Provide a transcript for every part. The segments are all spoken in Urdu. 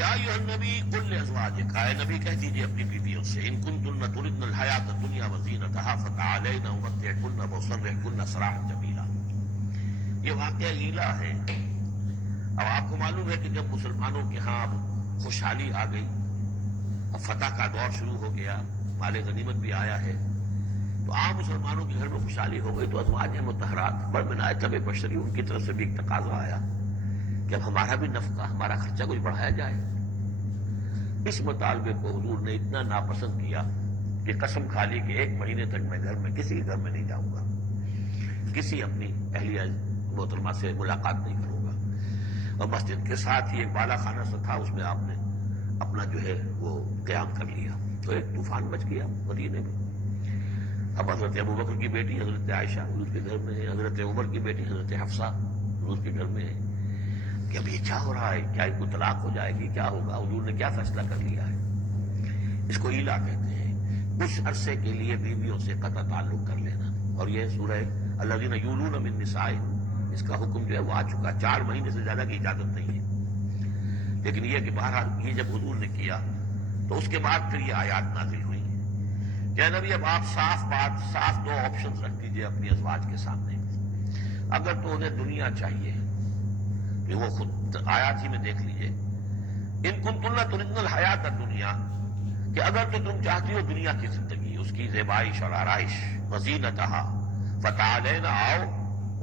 یا ایھا النبی قل لازواجک، اے نبی کہہ دیجیے اپنی بیویوں سے، ان کنتن تردن الحیاۃ الدنیا وزینتہا فتعالین امتعکن واسرحکن سراحا جمیلا۔ یہ واقعہ لیلا ہے۔ اب آپ کو معلوم ہے کہ جب مسلمانوں کے ہاں خوشحالی آ گئی، اب فتح کا دور شروع ہو گیا، مال غنیمت بھی آیا ہے، تو عام مسلمانوں کے گھر میں خوشحالی ہو گئی، تو ازواج مطہرات برمنائے طب بشری ان کی طرف سے بھی ایک تقاضا آیا کہ اب ہمارا بھی نفقہ، ہمارا خرچہ کچھ بڑھایا جائے۔ اس مطالبے کو حضور نے اتنا ناپسند کیا کہ قسم کھا لی کہ 1 مہینے تک میں گھر میں کسی کے گھر میں نہیں جاؤں گا، کسی اپنی اہلیہ محترمہ سے ملاقات نہیں کروں گا۔ اور مسجد کے ساتھ ہی ایک بالا خانہ سا تھا، اس میں آپ نے اپنا جو ہے وہ قیام کر لیا، تو ایک طوفان مچ گیا مدینے میں۔ اب حضرت ابوبکر کی بیٹی حضرت عائشہ حضور کے گھر میں ہے، حضرت عمر کی بیٹی حضرت حفصہ حضور کے گھر میں ہے کہ اب یہ کیا ہو رہا ہے، کیا ان کو طلاق ہو جائے گی، کیا ہوگا؟ حضور نے کیا فیصلہ کر لیا ہے؟ اس کو ایلا کہتے ہیں، کچھ عرصے کے لیے بیویوں سے قطع تعلق کر لینا۔ اور یہ سورہ الذین یولون من نسائہم، اس کا حکم جو ہے وہ آ چکا، 4 مہینے سے زیادہ کی اجازت نہیں ہے۔ لیکن یہ کہ بہرحال یہ جب حضور نے کیا تو اس کے بعد پھر یہ آیات نازل ہوئی کہ نبی اب آپ صاف بات، صاف 2 آپشنز رکھ دیجئے اپنی ازواج کے سامنے۔ اگر تو انہیں دنیا چاہیے کہ وہ خود آیات ہی میں دیکھ لیجئے، ان کنتن تردن الحیات الدنیا، کہ اگر تو تم چاہتی ہو دنیا کی زندگی، اس کی زیبائش اور آرائش، وزینتہا فتعالین، آؤ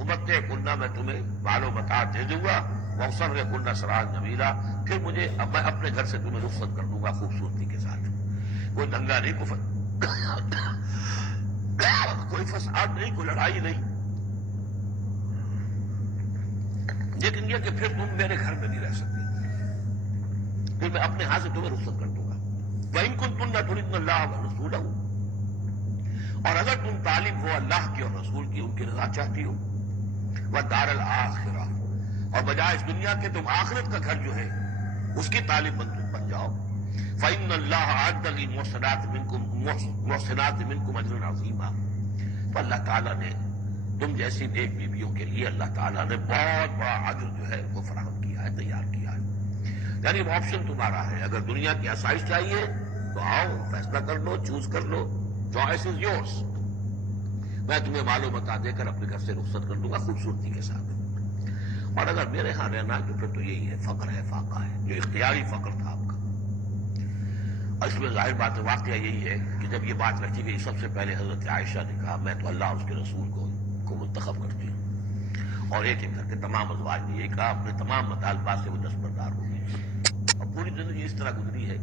امتعکن، میں تمہیں مال و متاع دے دوں گا، واسرحکن سراحا جمیلا، پھر میں اپنے گھر سے تمہیں رخصت کر دوں گا خوبصورتی کے ساتھ، کوئی دنگا نہیں، کوئی فساد نہیں، کوئی لڑائی نہیں، لیکن یہ کہ پھر تم میرے گھر میں نہیں رہ سکتے، پھر میں اپنے ہاتھ سے تمہیں رخصت کر دوں گا۔ وَإِن كُنتُنَّ تُرِدْنَ اللَّهَ وَرَسُولَهُ، اور اگر تم طالب ہو اللہ کی اور رسول کی، ان کی رضا چاہتی ہو، وَالدَّارَ الْآخِرَةَ، اور بجائے اس دنیا کے تم آخرت کا گھر جو ہے اس کی طالب بن جاؤ، فَإِنَّ اللَّهَ أَعَدَّ لِلْمُحْسِنَاتِ مِنْكُمْ أَجْرًا عَظِيمًا، تو اللہ تعالیٰ نے تم جیسی نیک بیویوں کے لیے اللہ تعالیٰ نے بہت بڑا اجر جو ہے وہ فراہم کیا ہے، تیار کیا ہے۔ یعنی وہ آپشن تمہارا ہے، اگر دنیا کی آسائش چاہیے تو آؤ، فیصلہ کر لو، چوز کر لو، چوائس از یورس، میں تمہیں مال و متاع دے کر اپنے گھر سے رخصت کر دوں گا خوبصورتی کے ساتھ، اور اگر میرے ہاں رہنا تو پھر تو یہی ہے، فقر ہے، فاقہ ہے، جو اختیاری فقر تھا آپ کا۔ اور اس میں ظاہر بات واقعہ یہی ہے کہ جب یہ بات رکھی گئی، سب سے پہلے حضرت عائشہ نے کہا میں تو اللہ اور اس کے رسول کو منتخب کرتی ہوں، اور ایک ایک کر کے تمام ازواج نے یہ کہا، اپنے تمام مطالبات سے وہ دستبردار ہو گئی، اور پوری زندگی اس طرح گزری ہے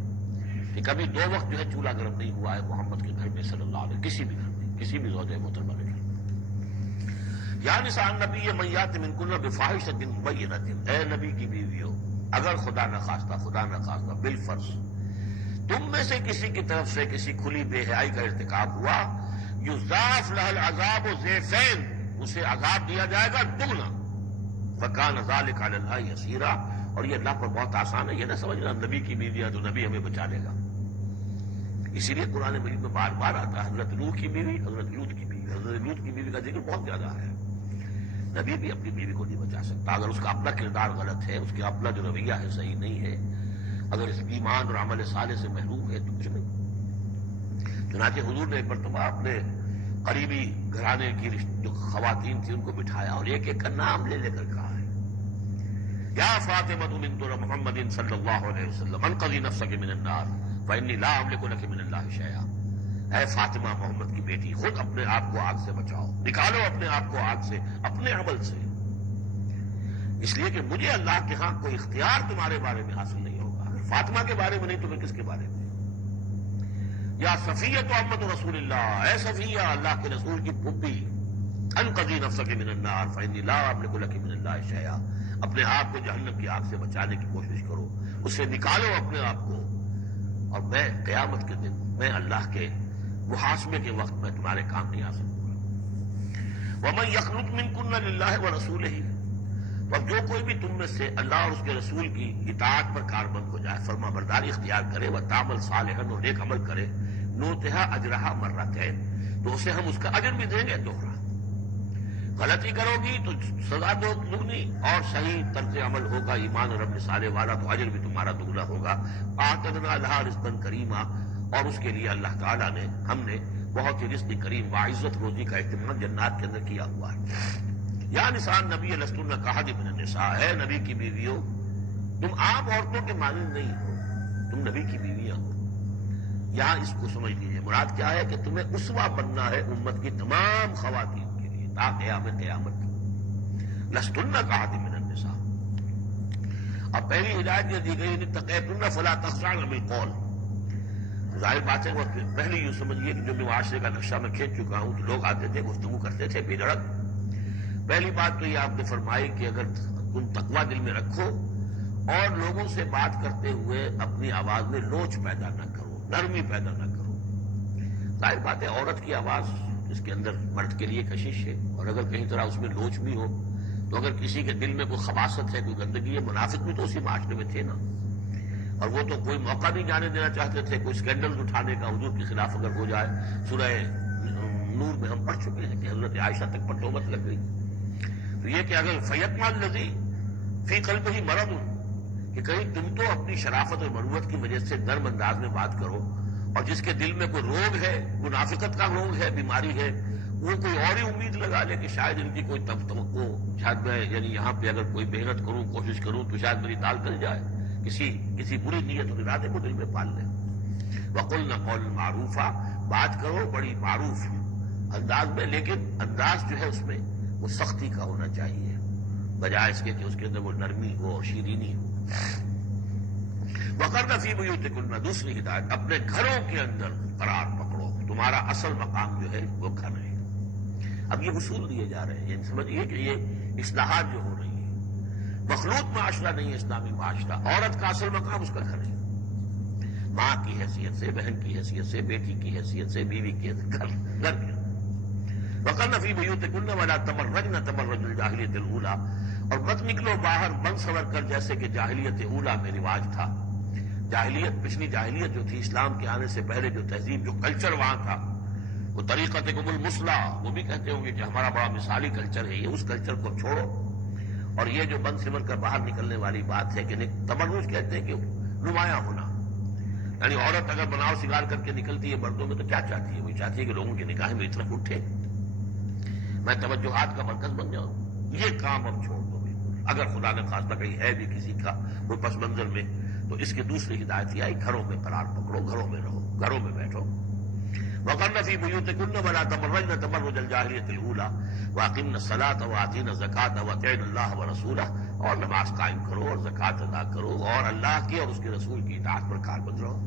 کہ کبھی 2 وقت جو ہے چولہا گرم نہیں ہوا ہے محمد کے گھر میں صلی اللہ علیہ، کسی بھی گھر میں، کسی بھی زوجہ محترمہ کے گھر میں۔ یا نساء النبی من یأت منکن بفاحشۃ مبینۃ، اے نبی کی بیویوں، اگر خدا نہ خواستہ بالفرض تم میں سے کسی کی طرف سے کسی کھلی بے حیائی کا ارتکاب ہوا، یضاعف لها العذاب ضعفین، اسے عذاب دیا جائے گا دگنا، وکان ذلک علی اللہ یسیرا، اور یہ اللہ پر بہت آسان ہے، یہ نہ سمجھنا نبی کی بیوی ہے تو نبی ہمیں بچا لے گا۔ اسی لیے قرآن مجید میں بار بار آتا ہے حضرت نوح کی بیوی، حضرت لوط کی بیوی، حضرت لوط کی بیوی کا ذکر بہت زیادہ ہے۔ نبی بھی اپنی بیوی کو نہیں بچا سکتا، اگر اس کا اپنا کردار غلط ہے، اس کا اپنا جو رویہ ہے صحیح نہیں ہے، اگر اس ایمان اور عمل صالح سے محروم ہے تو کچھ نہیں۔ چنانچہ حضور نے ایک مرتبہ اپنے قریبی گھرانے کی جو خواتین تھیں ان کو بٹھایا اور ایک ایک کا نام لے کر کہا ہے، یا فاطمہ بنت محمد صلی اللہ علیہ وسلم انقذی نفسک من النار فانی لا املک لک من اللہ شیئا، اے فاطمہ محمد کی بیٹی، خود اپنے آپ کو آگ سے بچاؤ، نکالو اپنے آپ کو آگ سے اپنے عمل سے، اس لیے کہ مجھے اللہ کے ہاں کوئی اختیار تمہارے بارے میں حاصل نہیں ہوگا، اگر فاطمہ کے بارے میں نہیں تو پھر کس کے بارے میں؟ یا صفیہ امت رسول اللہ، اے صفیہ اللہ کے رسول کی پھوپھی، انقذی نفسک من النار فانی لا املک لک من اللہ شیئا، اپنے آپ کو جہنم کی آگ سے بچانے کی کوشش کرو، اس سے نکالو اپنے آپ کو، اور میں قیامت کے دن، میں اللہ کے محاسبے کے وقت میں تمہارے کام نہیں آ سکوں گا۔ ومن یقنط منکن للہ ورسولہ، اور جو کوئی بھی تم میں سے اللہ اور اس کے رسول کی اطاعت پر کاربند ہو جائے، فرما برداری اختیار کرے، وتعمل صالحا، اور نیک عمل کرے، نؤتها اجرها مرتين، تو اسے ہم اس کا اجر بھی دیں گے دوہرا۔ غلطی کرو گی تو سزا دگنی، اور صحیح طرز عمل ہوگا ایمان اور رب صالح والا تو اجر بھی تمہارا دگنا ہوگا۔ اعتدنا لہا رزقا کریما، اور اس کے لیے اللہ تعالیٰ نے ہم نے بہت ہی رزق کریم وعزت روزی کا اہتمام جنات کے اندر کیا ہوا ہے۔ یا نساء نبی لستن کاحد من النساء، اے نبی کی بیویوں تم عام عورتوں کے مانند نہیں ہو، تم نبی کی بیویاں ہو۔ یہاں اس کو سمجھ لیجیے، مراد کیا ہے کہ تمہیں اسوہ بننا ہے امت کی تمام خواتین کے لیے تا قیامت۔ لستن کاحد من النساء، اب پہلی ہدایت یہ دی گئی اتقیتن فلا تخضعن بالقول، ظاہر بات ہے وہ پہلے یوں سمجھیے کہ جو بھی معاشرے کا نقشہ میں کھینچ چکا ہوں تو لوگ آتے تھے گفتگو کرتے تھے بے دھڑک۔ پہلی بات تو یہ آپ نے فرمائی کہ اگر تم تقویٰ دل میں رکھو اور لوگوں سے بات کرتے ہوئے اپنی آواز میں لوچ پیدا نہ کرو، نرمی پیدا نہ کرو۔ ظاہر بات ہے عورت کی آواز اس کے اندر مرد کے لیے کشش ہے، اور اگر کہیں طرح اس میں لوچ بھی ہو تو اگر کسی کے دل میں کوئی خباثت ہے، کوئی گندگی ہے، منافق بھی تو اسی معاشرے میں تھے نا، اور وہ تو کوئی موقع نہیں جانے دینا چاہتے تھے کوئی اسکینڈل اٹھانے کا حضور کے خلاف اگر ہو جائے۔ سورہ نور میں ہم پڑھ چکے ہیں کہ حضرت عائشہ تک پر توبت لگ گئی۔ تو یہ کہ اگر فیتما الذی فی قلبہ مرض، کہ کہیں تم تو اپنی شرافت اور مروت کی وجہ سے نرم انداز میں بات کرو، اور جس کے دل میں کوئی روگ ہے، منافقت کا روگ ہے، بیماری ہے، وہ کوئی اور ہی امید لگا لے کہ شاید ان کی کوئی توقع، شاید میں یعنی یہاں پہ اگر کوئی محنت کروں، کوشش کروں تو شاید میری دال گل جائے، کسی بری نیت اور ارادے کو دل میں پال لیں۔ وَقُلْنَ قَوْلًا مَعْرُوفًا، بات کرو بڑی معروف انداز میں، لیکن انداز جو ہے اس میں وہ سختی کا ہونا چاہیے، بجائے اس کے کہ اس کے اندر وہ نرمی ہو اور شیرینی ہو۔ وَقَرْنَ فِي بُيُوتِكُنَّ، دوسری ہدایت اپنے گھروں کے اندر قرار پکڑو، تمہارا اصل مقام جو ہے وہ گھر ہے۔ اب یہ اصول دیے جا رہے ہیں، یعنی سمجھیے کہ یہ اصلاحات جو ہو رہی ہیں، مخلوط معاشرہ نہیں ہے اسلامی معاشرہ، عورت کا اصل مقام اس کا گھر ہے، ماں کی حیثیت سے، بہن کی حیثیت سے، بیٹی کی حیثیت سے، بیوی کی حیثیت سے، گھر کے وَقَرْنَ فِي بُيُوتِكُنَّ وَلَا تَبَرَّجْنَ تَبَرُّجَ الْجَاهِلِيَّةِ الْأُولَىٰ، اور مت نکلو باہر بن سنور کر جیسے کہ جاہلیت اولا میں رواج تھا۔ جاہلیت، پچھلی جاہلیت جو تھی اسلام کے آنے سے پہلے، جو تہذیب، جو کلچر وہاں تھا، وہ طریقتکم المثلیٰ، وہ بھی کہتے ہوں گے کہ ہمارا بڑا مثالی کلچر ہے، یہ اس کلچر کو چھوڑو، اور یہ جو بن سمر کر باہر نکلنے والی بات ہے کہ تبرج کہتے ہیں کہ نمایاں ہونا، یعنی عورت اگر بناؤ سگار کر کے نکلتی ہے مردوں میں تو کیا چاہتی ہے؟ وہ چاہتی ہے کہ لوگوں کی نگاہیں میری طرف اٹھے، میں توجہات کا مرکز بن جاؤں۔ یہ کام اب چھوڑ دو بالکل، اگر خدا نے خواستہ کہیں ہے بھی کسی کا وہ پس منظر میں، تو اس کی دوسری ہدایت یہ آئی گھروں میں قرار پکڑو، گھروں میں رہو، گھروں میں بیٹھو۔ وَقَرْنَ فِي بُيُوتِكُنَّ وَلَا تَبَرَّجْنَ تَبَرُّجَ الْجَاهِلِيَّةِ الْأُولَىٰ وَأَقِمْنَ الصَّلَاةَ وَآتِينَ الزَّكَاةَ وَأَطِعْنَ اللَّهَ وَرَسُولَهُ، اور نماز قائم کرو اور زکوٰۃ ادا کرو اور اللہ کی اور اس کے رسول کی اطاعت پر کاربند رہو۔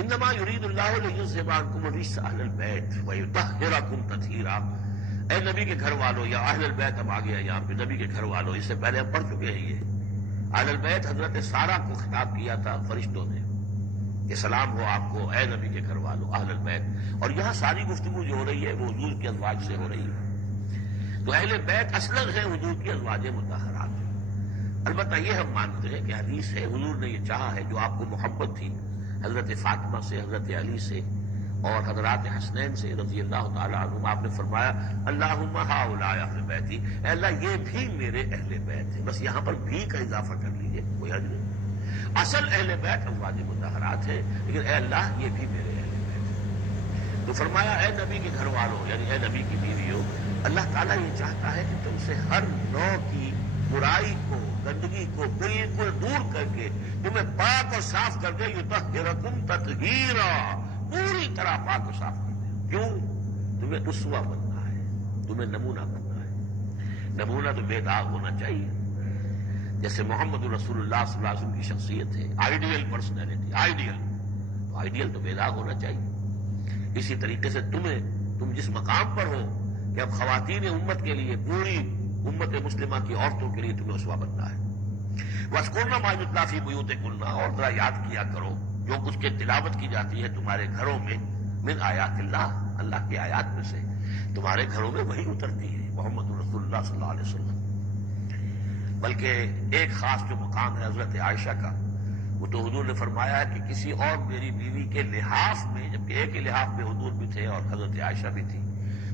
انما يريد الله ليذهب عنكم الرجس اهل البيت ويطهركم تطهيرا، اے نبی کے گھر والوں، یا اہل البیت اب آ گیا یہاں پہ، نبی کے گھر والوں، اس سے پہلے ہم پڑھ چکے ہیں یہ اہل البیت حضرت سارہ کو خطاب کیا تھا فرشتوں نے کہ سلام ہو آپ کو اے نبی کے گھر والوں اہل البیت، اور یہاں ساری گفتگو جو ہو رہی ہے وہ حضور کے ازواج سے ہو رہی ہے، تو اہل بیت اصلاً ہے حضور کی ازواج مطہرات۔ البتہ یہ ہم مانتے ہیں کہ حدیث ہے، حضور نے یہ چاہا ہے، جو آپ کو محبت تھی حضرت فاطمہ سے، حضرت علی سے اور حضرات حسنین سے رضی اللہ تعالیٰ عنہم، آپ نے فرمایا اللہم ہؤلاء اہل بیتی، اے اللہ یہ بھی میرے اہل بیت ہیں، بس یہاں پر بھی کا اضافہ کر لیجیے، کوئی حرج نہیں، اصل اہل بیت ازواج مطہرات ہے، لیکن اے اللہ یہ بھی میرے اہل بیت ہیں۔ تو فرمایا اے نبی کے گھر والوں، یعنی اے نبی کی بیویوں، اللہ تعالیٰ یہ چاہتا ہے کہ تم سے ہر نوع کی برائی کو، گندگی کو بالکل دور کر کے تمہیں پاک اور صاف کر دے، یطہرکم تطہیرا، پوری طرح پاک و صاف کر دے۔ کیوں؟ تمہیں اسوہ بننا ہے، تمہیں نمونہ بننا ہے۔ نمونہ تو بے داغ ہونا چاہیے، جیسے محمد رسول اللہ صلی اللہ علیہ وسلم کی شخصیت ہے، آئیڈیل پرسنالٹی، آئیڈیل تو بے داغ ہونا چاہیے۔ اسی طریقے سے تم جس مقام پر ہو کہ اب خواتین امت کے لیے، پوری امت مسلمہ کی عورتوں کے لیے تمہیں اسوہ بننا ہے۔ وَاذْكُرْنَ مَا يُتْلَىٰ فِي بُيُوتِكُنَّ، اور ذرا یاد کیا کرو جو کچھ کے تلاوت کی جاتی ہے تمہارے گھروں میں، من آیات اللہ، اللہ کی آیات میں سے تمہارے گھروں میں وہی اترتی ہے، محمد رسول اللہ صلی اللہ علیہ وسلم۔ بلکہ ایک خاص جو مقام ہے حضرت عائشہ کا، وہ تو حضور نے فرمایا ہے کہ کسی اور میری بیوی کے لحاف میں، جبکہ ایک ہی لحاف میں حضور بھی تھے اور حضرت عائشہ بھی تھی،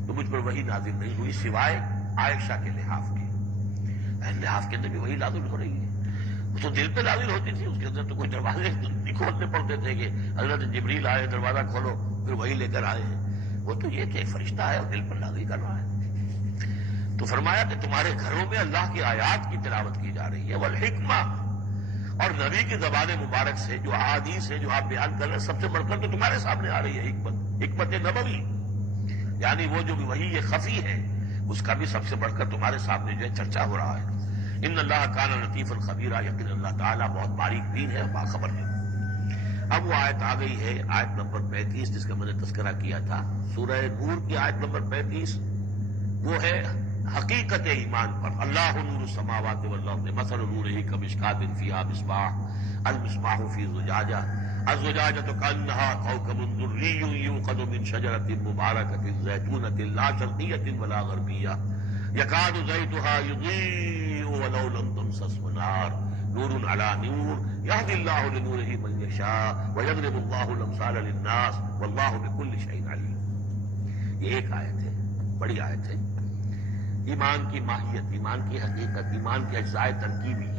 تو مجھ پر وہی نازل نہیں ہوئی سوائے عائشہ کے لحاف کے، لحاف کے اندر بھی وہی نازل ہو رہی ہے، وہ تو دل پہ نازل ہوتی تھی، اس کے اندر تو کوئی دروازے نہیں کھولنے پڑتے تھے کہ حضرت جبریل آئے دروازہ کھولو پھر وہی لے کر آئے ہیں، وہ تو یہ کہ ایک فرشتہ ہے اور دل پر نازل کر رہا ہے۔ تو فرمایا کہ تمہارے گھروں میں اللہ کی آیات کی تلاوت کی جا رہی ہے، والحکمہ، اور نبی کی زبان مبارک سے جو احادیث ہے جو آپ بیان کر رہے ہیں سب سے بڑھ کر تو تمہارے سامنے آ رہی ہے حکمت نبوی، یعنی وہ جو وحی یہ خفی ہے اس کا بھی سب سے بڑھ کر تمہارے سامنے جو ہے چرچا ہو رہا ہے۔ ان اللہ کان لطیفا خبیرا، یقین اللہ تعالیٰ بہت باریک بین ہے اور باخبر ہے۔ اب وہ آیت آ گئی ہے، آیت نمبر 35 جس کا میں نے تذکرہ کیا تھا، سورہ نور کی آیت نمبر 35، وہ ہے حقیقت ایمان پر۔ اللہ نور السماوات والارض مثل نورہ کمشکاۃ فیہا مصباح، المصباح فی زجاجہ، الزجاجۃ کأنها کوکب درری یوقد من شجرۃ مبارکۃ زیتونۃ لا شرقیۃ ولا غربیہ یکاد زیتها یضیء ولو لم تمسسه نار نور علی نور یہدی اللہ لنورہ من یشاء ویضرب اللہ الامثال للناس واللہ بکل شیء علیم۔ یہ ایک آیت ہے، بڑی آیت ہے، ایمان کی ماہیت، ایمان کی حقیقت، ایمان کے اجزاء ترکیبی۔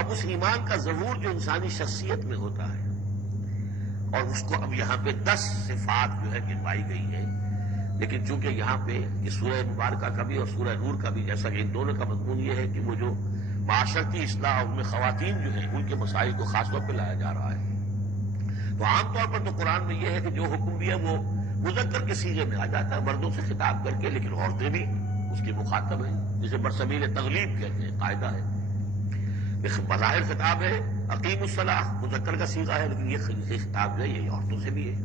اب اس ایمان کا ظہور جو انسانی شخصیت میں ہوتا ہے، اور اس کو اب یہاں پہ 10 صفات جو ہے گنوائی گئی ہے، لیکن چونکہ یہاں پہ یہ سورہ مبارکہ کا بھی اور سورہ نور کا بھی، جیسا کہ ان دونوں کا مضمون یہ ہے کہ وہ جو معاشرتی اصلاح ان میں خواتین جو ہیں ان کے مسائل کو خاص طور پہ لایا جا رہا ہے، تو عام طور پر تو قرآن میں یہ ہے کہ جو حکم بھی ہے وہ مذکر کے صیغے میں آ جاتا ہے، مردوں سے خطاب کر کے، لیکن عورتیں بھی اس کی مخاطب ہیں، جسے برسبیل تغلیب کہتے ہیں، قاعدہ ہے۔ بظاہر خطاب ہے اقیم الصلاۃ، مذکر کا صیغہ ہے، لیکن یہ خطاب جو ہے یہ عورتوں سے بھی ہے،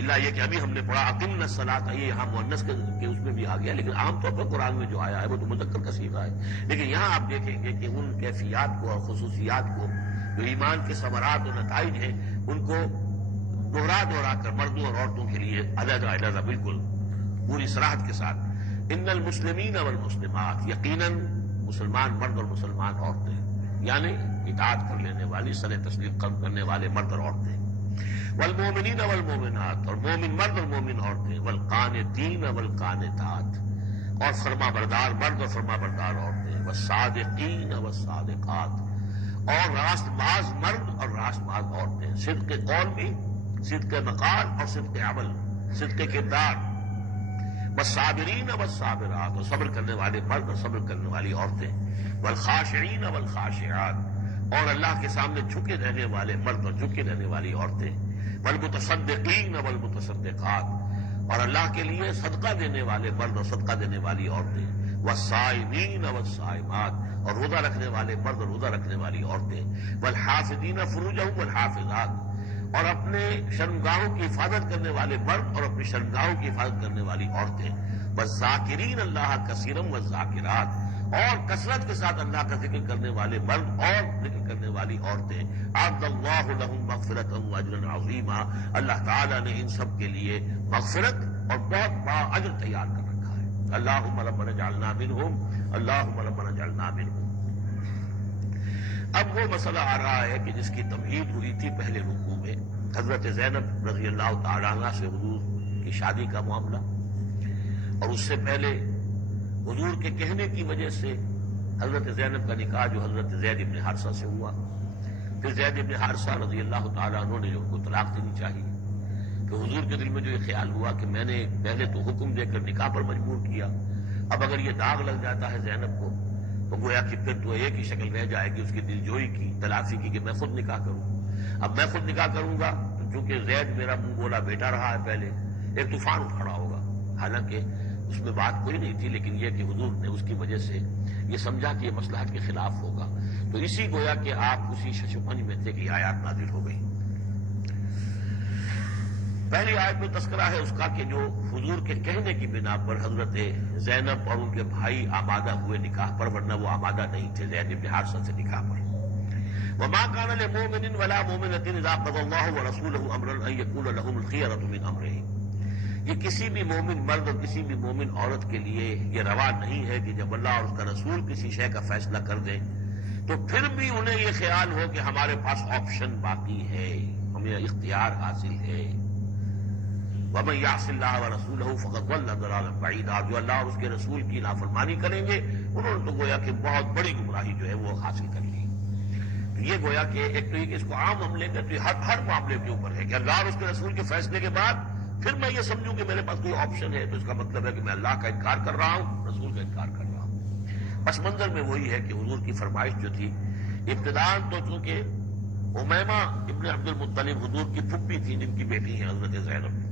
الا یہ کہ ابھی ہم نے پڑھا اقمنا الصلاۃ، یہ یہاں مؤنث کے اس میں بھی آ گیا، لیکن عام طور پر قرآن میں جو آیا ہے وہ تو مذکر کا صیغہ ہے۔ لیکن یہاں آپ دیکھیں گے کہ ان کیفیات کو اور خصوصیات کو جو ایمان کے ثمرات اور نتائج ہیں ان کو دوہرا کر مردوں اور عورتوں کے لیے علیحدہ علیحدہ بالکل پوری صراحت کے ساتھ، ان المسلمین والمسلمات، یقیناً مسلمان مرد اور مسلمان عورتیں، یعنی اطاعت کر لینے والی، سر تسلیم کرنے والے مرد اور عورتیں، والمومنین والمومنات، اور مومن مرد اور مومن عورتیں، والقانتین والقانتات، اور فرما بردار مرد اور فرما بردار عورتیں، والصادقین والصادقات، اور راست باز مرد اور راست باز عورتیں، صدق قول بھی، صدق مقال اور صدق عمل، صدق کردار، والصابرین والصابرات، اور صبر کرنے والے مرد اور صبر کرنے والی عورتیں، والخاشعین والخاشعات، اور اللہ کے سامنے جھکے رہنے والے مرد اور جھکے رہنے والی عورتیں، والمتصدقین والمتصدقات، اور اللہ کے لیے صدقہ دینے والے مرد اور صدقہ دینے والی عورتیں، والصائمین والصائمات، اور روزہ رکھنے والے مرد اور روزہ رکھنے والی عورتیں، والحافظین فروجہم والحافظات، اور اپنے شرمگاہوں کی حفاظت کرنے والے مرد اور اپنی شرمگاہوں کی حفاظت کرنے والی عورتیں، والذاکرین اللہ کثیرا والذاکرات، اور کثرت کے ساتھ اللہ کا ذکر کرنے والے مرد اور ذکر کرنے والی عورتیں، اعد اللہ لہم مغفرۃ واجرا عظیما، اللہ تعالیٰ نے ان سب کے لیے مغفرت اور بہت بڑا اجر تیار کر رکھا ہے۔ اللہم ربنا اجعلنا منہم، اللہم ربنا اجعلنا منہم۔ اب وہ مسئلہ آ رہا ہے کہ جس کی تمہید ہوئی تھی پہلے رکوع میں، حضرت زینب رضی اللہ تعالیٰ عنہ سے حضور کی شادی کا معاملہ، اور اس سے پہلے حضور کے کہنے کی وجہ سے حضرت زینب کا نکاح جو حضرت زید بن حارثہ سے ہوا، پھر زید بن حارثہ رضی اللہ تعالیٰ عنہ نے جو ان کو طلاق دینی چاہیے، تو حضور کے دل میں جو یہ خیال ہوا کہ میں نے پہلے تو حکم دے کر نکاح پر مجبور کیا، اب اگر یہ داغ لگ جاتا ہے زینب کو تو گویا کہ پھر تو ایک ہی شکل رہ جائے گی اس کی دلجوئی کی، تلافی کی، کہ میں خود نکاح کروں۔ اب میں خود نکاح کروں گا تو چونکہ زید میرا منہ بولا بیٹا رہا ہے پہلے، ایک طوفان کھڑا ہوگا، حالانکہ اس میں بات کوئی نہیں تھی، لیکن یہ کہ حضور نے اس کی وجہ سے یہ سمجھا کہ یہ مصلحت کے خلاف ہوگا، تو اسی گویا کہ آپ اسی ششپنج میں تھے کہ یہ آیات نازل ہو گئی۔ پہلی آیت میں تذکرہ ہے اس کا کہ جو حضور کے کہنے کی بنا پر حضرت زینب اور ان کے بھائی آمادہ ہوئے نکاح پر، ورنہ وہ آمادہ نہیں تھے زید بن حارثہ سے نکاح پر۔ وما كان لمؤمن ولا مؤمنة اذا قضى الله ورسوله امرا ان يكون لهم الخيرة من امرهم، یہ کسی بھی مومن مرد اور کسی بھی مومن عورت کے لیے یہ روا نہیں ہے کہ جب اللہ اور اس کا رسول کسی شے کا فیصلہ کر دیں تو پھر بھی انہیں یہ خیال ہو کہ ہمارے پاس آپشن باقی ہے، ہمیں اختیار حاصل ہے۔ وَمَن يَعْصِ اللَّهَ وَرَسُولَهُ فَقَدْ ضَلَّ ضَلَالًا بَعِيدًا، جو اللہ اور اس کے رسول کی نافرمانی کریں گے انہوں نے تو گویا کہ بہت بڑی گمراہی جو ہے وہ حاصل کر لی۔ یہ گویا کہ ایک تو یہ کہ اس کو عام ہم لیں گے تو یہ ہر معاملے کے اوپر ہے کہ اللہ اور اس کے رسول کے فیصلے کے بعد پھر میں یہ سمجھوں کہ میرے پاس کوئی آپشن ہے تو اس کا مطلب ہے کہ میں اللہ کا انکار کر رہا ہوں، رسول کا انکار کر رہا ہوں۔ پس منظر میں وہی ہے کہ حضور کی فرمائش جو تھی ابتداءً تو چونکہ امیمہ ابن عبد المطلب حضور کی پھپھی تھی جن کی بیٹی ہیں حضرت زینب،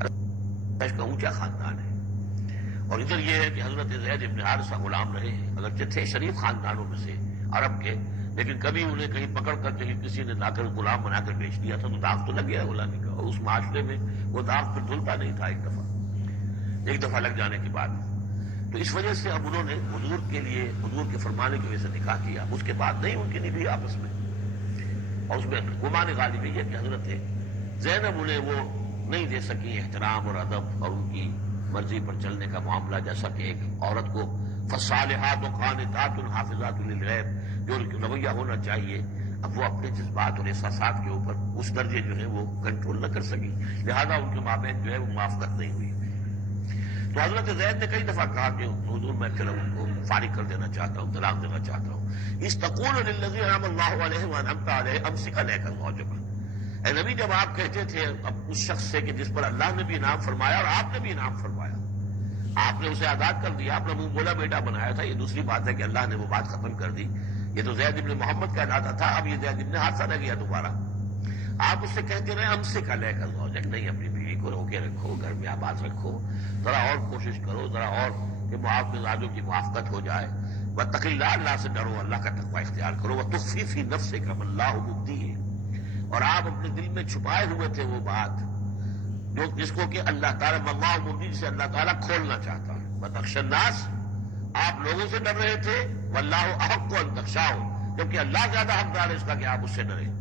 قریش کا اونچا خاندان ہے، اور ادھر یہ ہے کہ حضرت زید ابن حارثہ غلام رہے ہیں، اگرچہ تھے شریف خاندانوں میں سے عرب کے، لیکن کبھی انہیں کہیں پکڑ کر کہیں کسی نے لا کر غلام بنا کر بیچ دیا تھا تو داغ تو لگ گیا غلامی کا، اور اس معاشرے میں وہ داغ پھر دھلتا نہیں تھا ایک دفعہ لگ جانے کے بعد۔ تو اس وجہ سے اب انہوں نے حضور کے لیے، حضور کے فرمانے کی وجہ سے نکاح کیا، اس کے بعد نہیں ان کی نبھی آپس میں، اور اس میں گمان غالب یہ ہے کہ حضرت زینب انہیں وہ نہیں دے سکی احترام اور ادب اور ان کی مرضی پر چلنے کا معاملہ، جیسا کہ ایک عورت کو فالصالحات قانتات حافظات للغیب جو رویہ ہونا چاہیے، اب وہ اپنے جذبات اور احساسات کے اوپر اس درجے جو ہے وہ کنٹرول نہ کر سکی، لہذا ان کے مابین جو ہے وہ موافقت نہیں ہوئی۔ تو حضرت زید نے کئی دفعہ کہا کہ حضور میں پھر ان کو فارغ کر دینا چاہتا ہوں، طلاق دینا چاہتا ہوں۔ استقول للذی انعم اللہ علیہ وانعمت علیہ امسک علیک زوجک، اے نبی جب آپ کہتے تھے اب اس شخص سے کہ جس پر اللہ نے بھی انعام فرمایا اور آپ نے بھی انعام فرمایا، آپ نے اسے آزاد کر دیا، اپنا منہ بولا بیٹا بنایا تھا، یہ دوسری بات ہے کہ اللہ نے وہ بات ختم کر دی، یہ تو زید ابن محمد کہلاتا تھا، اب یہ زید ابن حارثہ رہ گیا دوبارہ۔ آپ اس سے کہتے رہے ہم سے کل ہے کل زوجک، نہیں اپنی بیوی کو روکے رکھو، گھر میں آباد رکھو، ذرا اور کوشش کرو، ذرا اور کہ معاف مزاجوں کی موافقت ہو جائے، واتق اللہ، اللہ سے ڈرو، اللہ کا تقوی اختیار کرو، وتخفی فی نفسک ما اللہ مبدیہ، اور آپ اپنے دل میں چھپائے ہوئے تھے وہ بات جو جس کو کہ اللہ تعالیٰ اللہ مبدی سے اللہ تعالیٰ کھولنا چاہتا ہے۔ وتخشى الناس، آپ لوگوں سے ڈر رہے تھے، واللہ احق ان تخشاہ، جبکہ اللہ زیادہ حقدار ہے اس کا کہ آپ اس سے ڈریں۔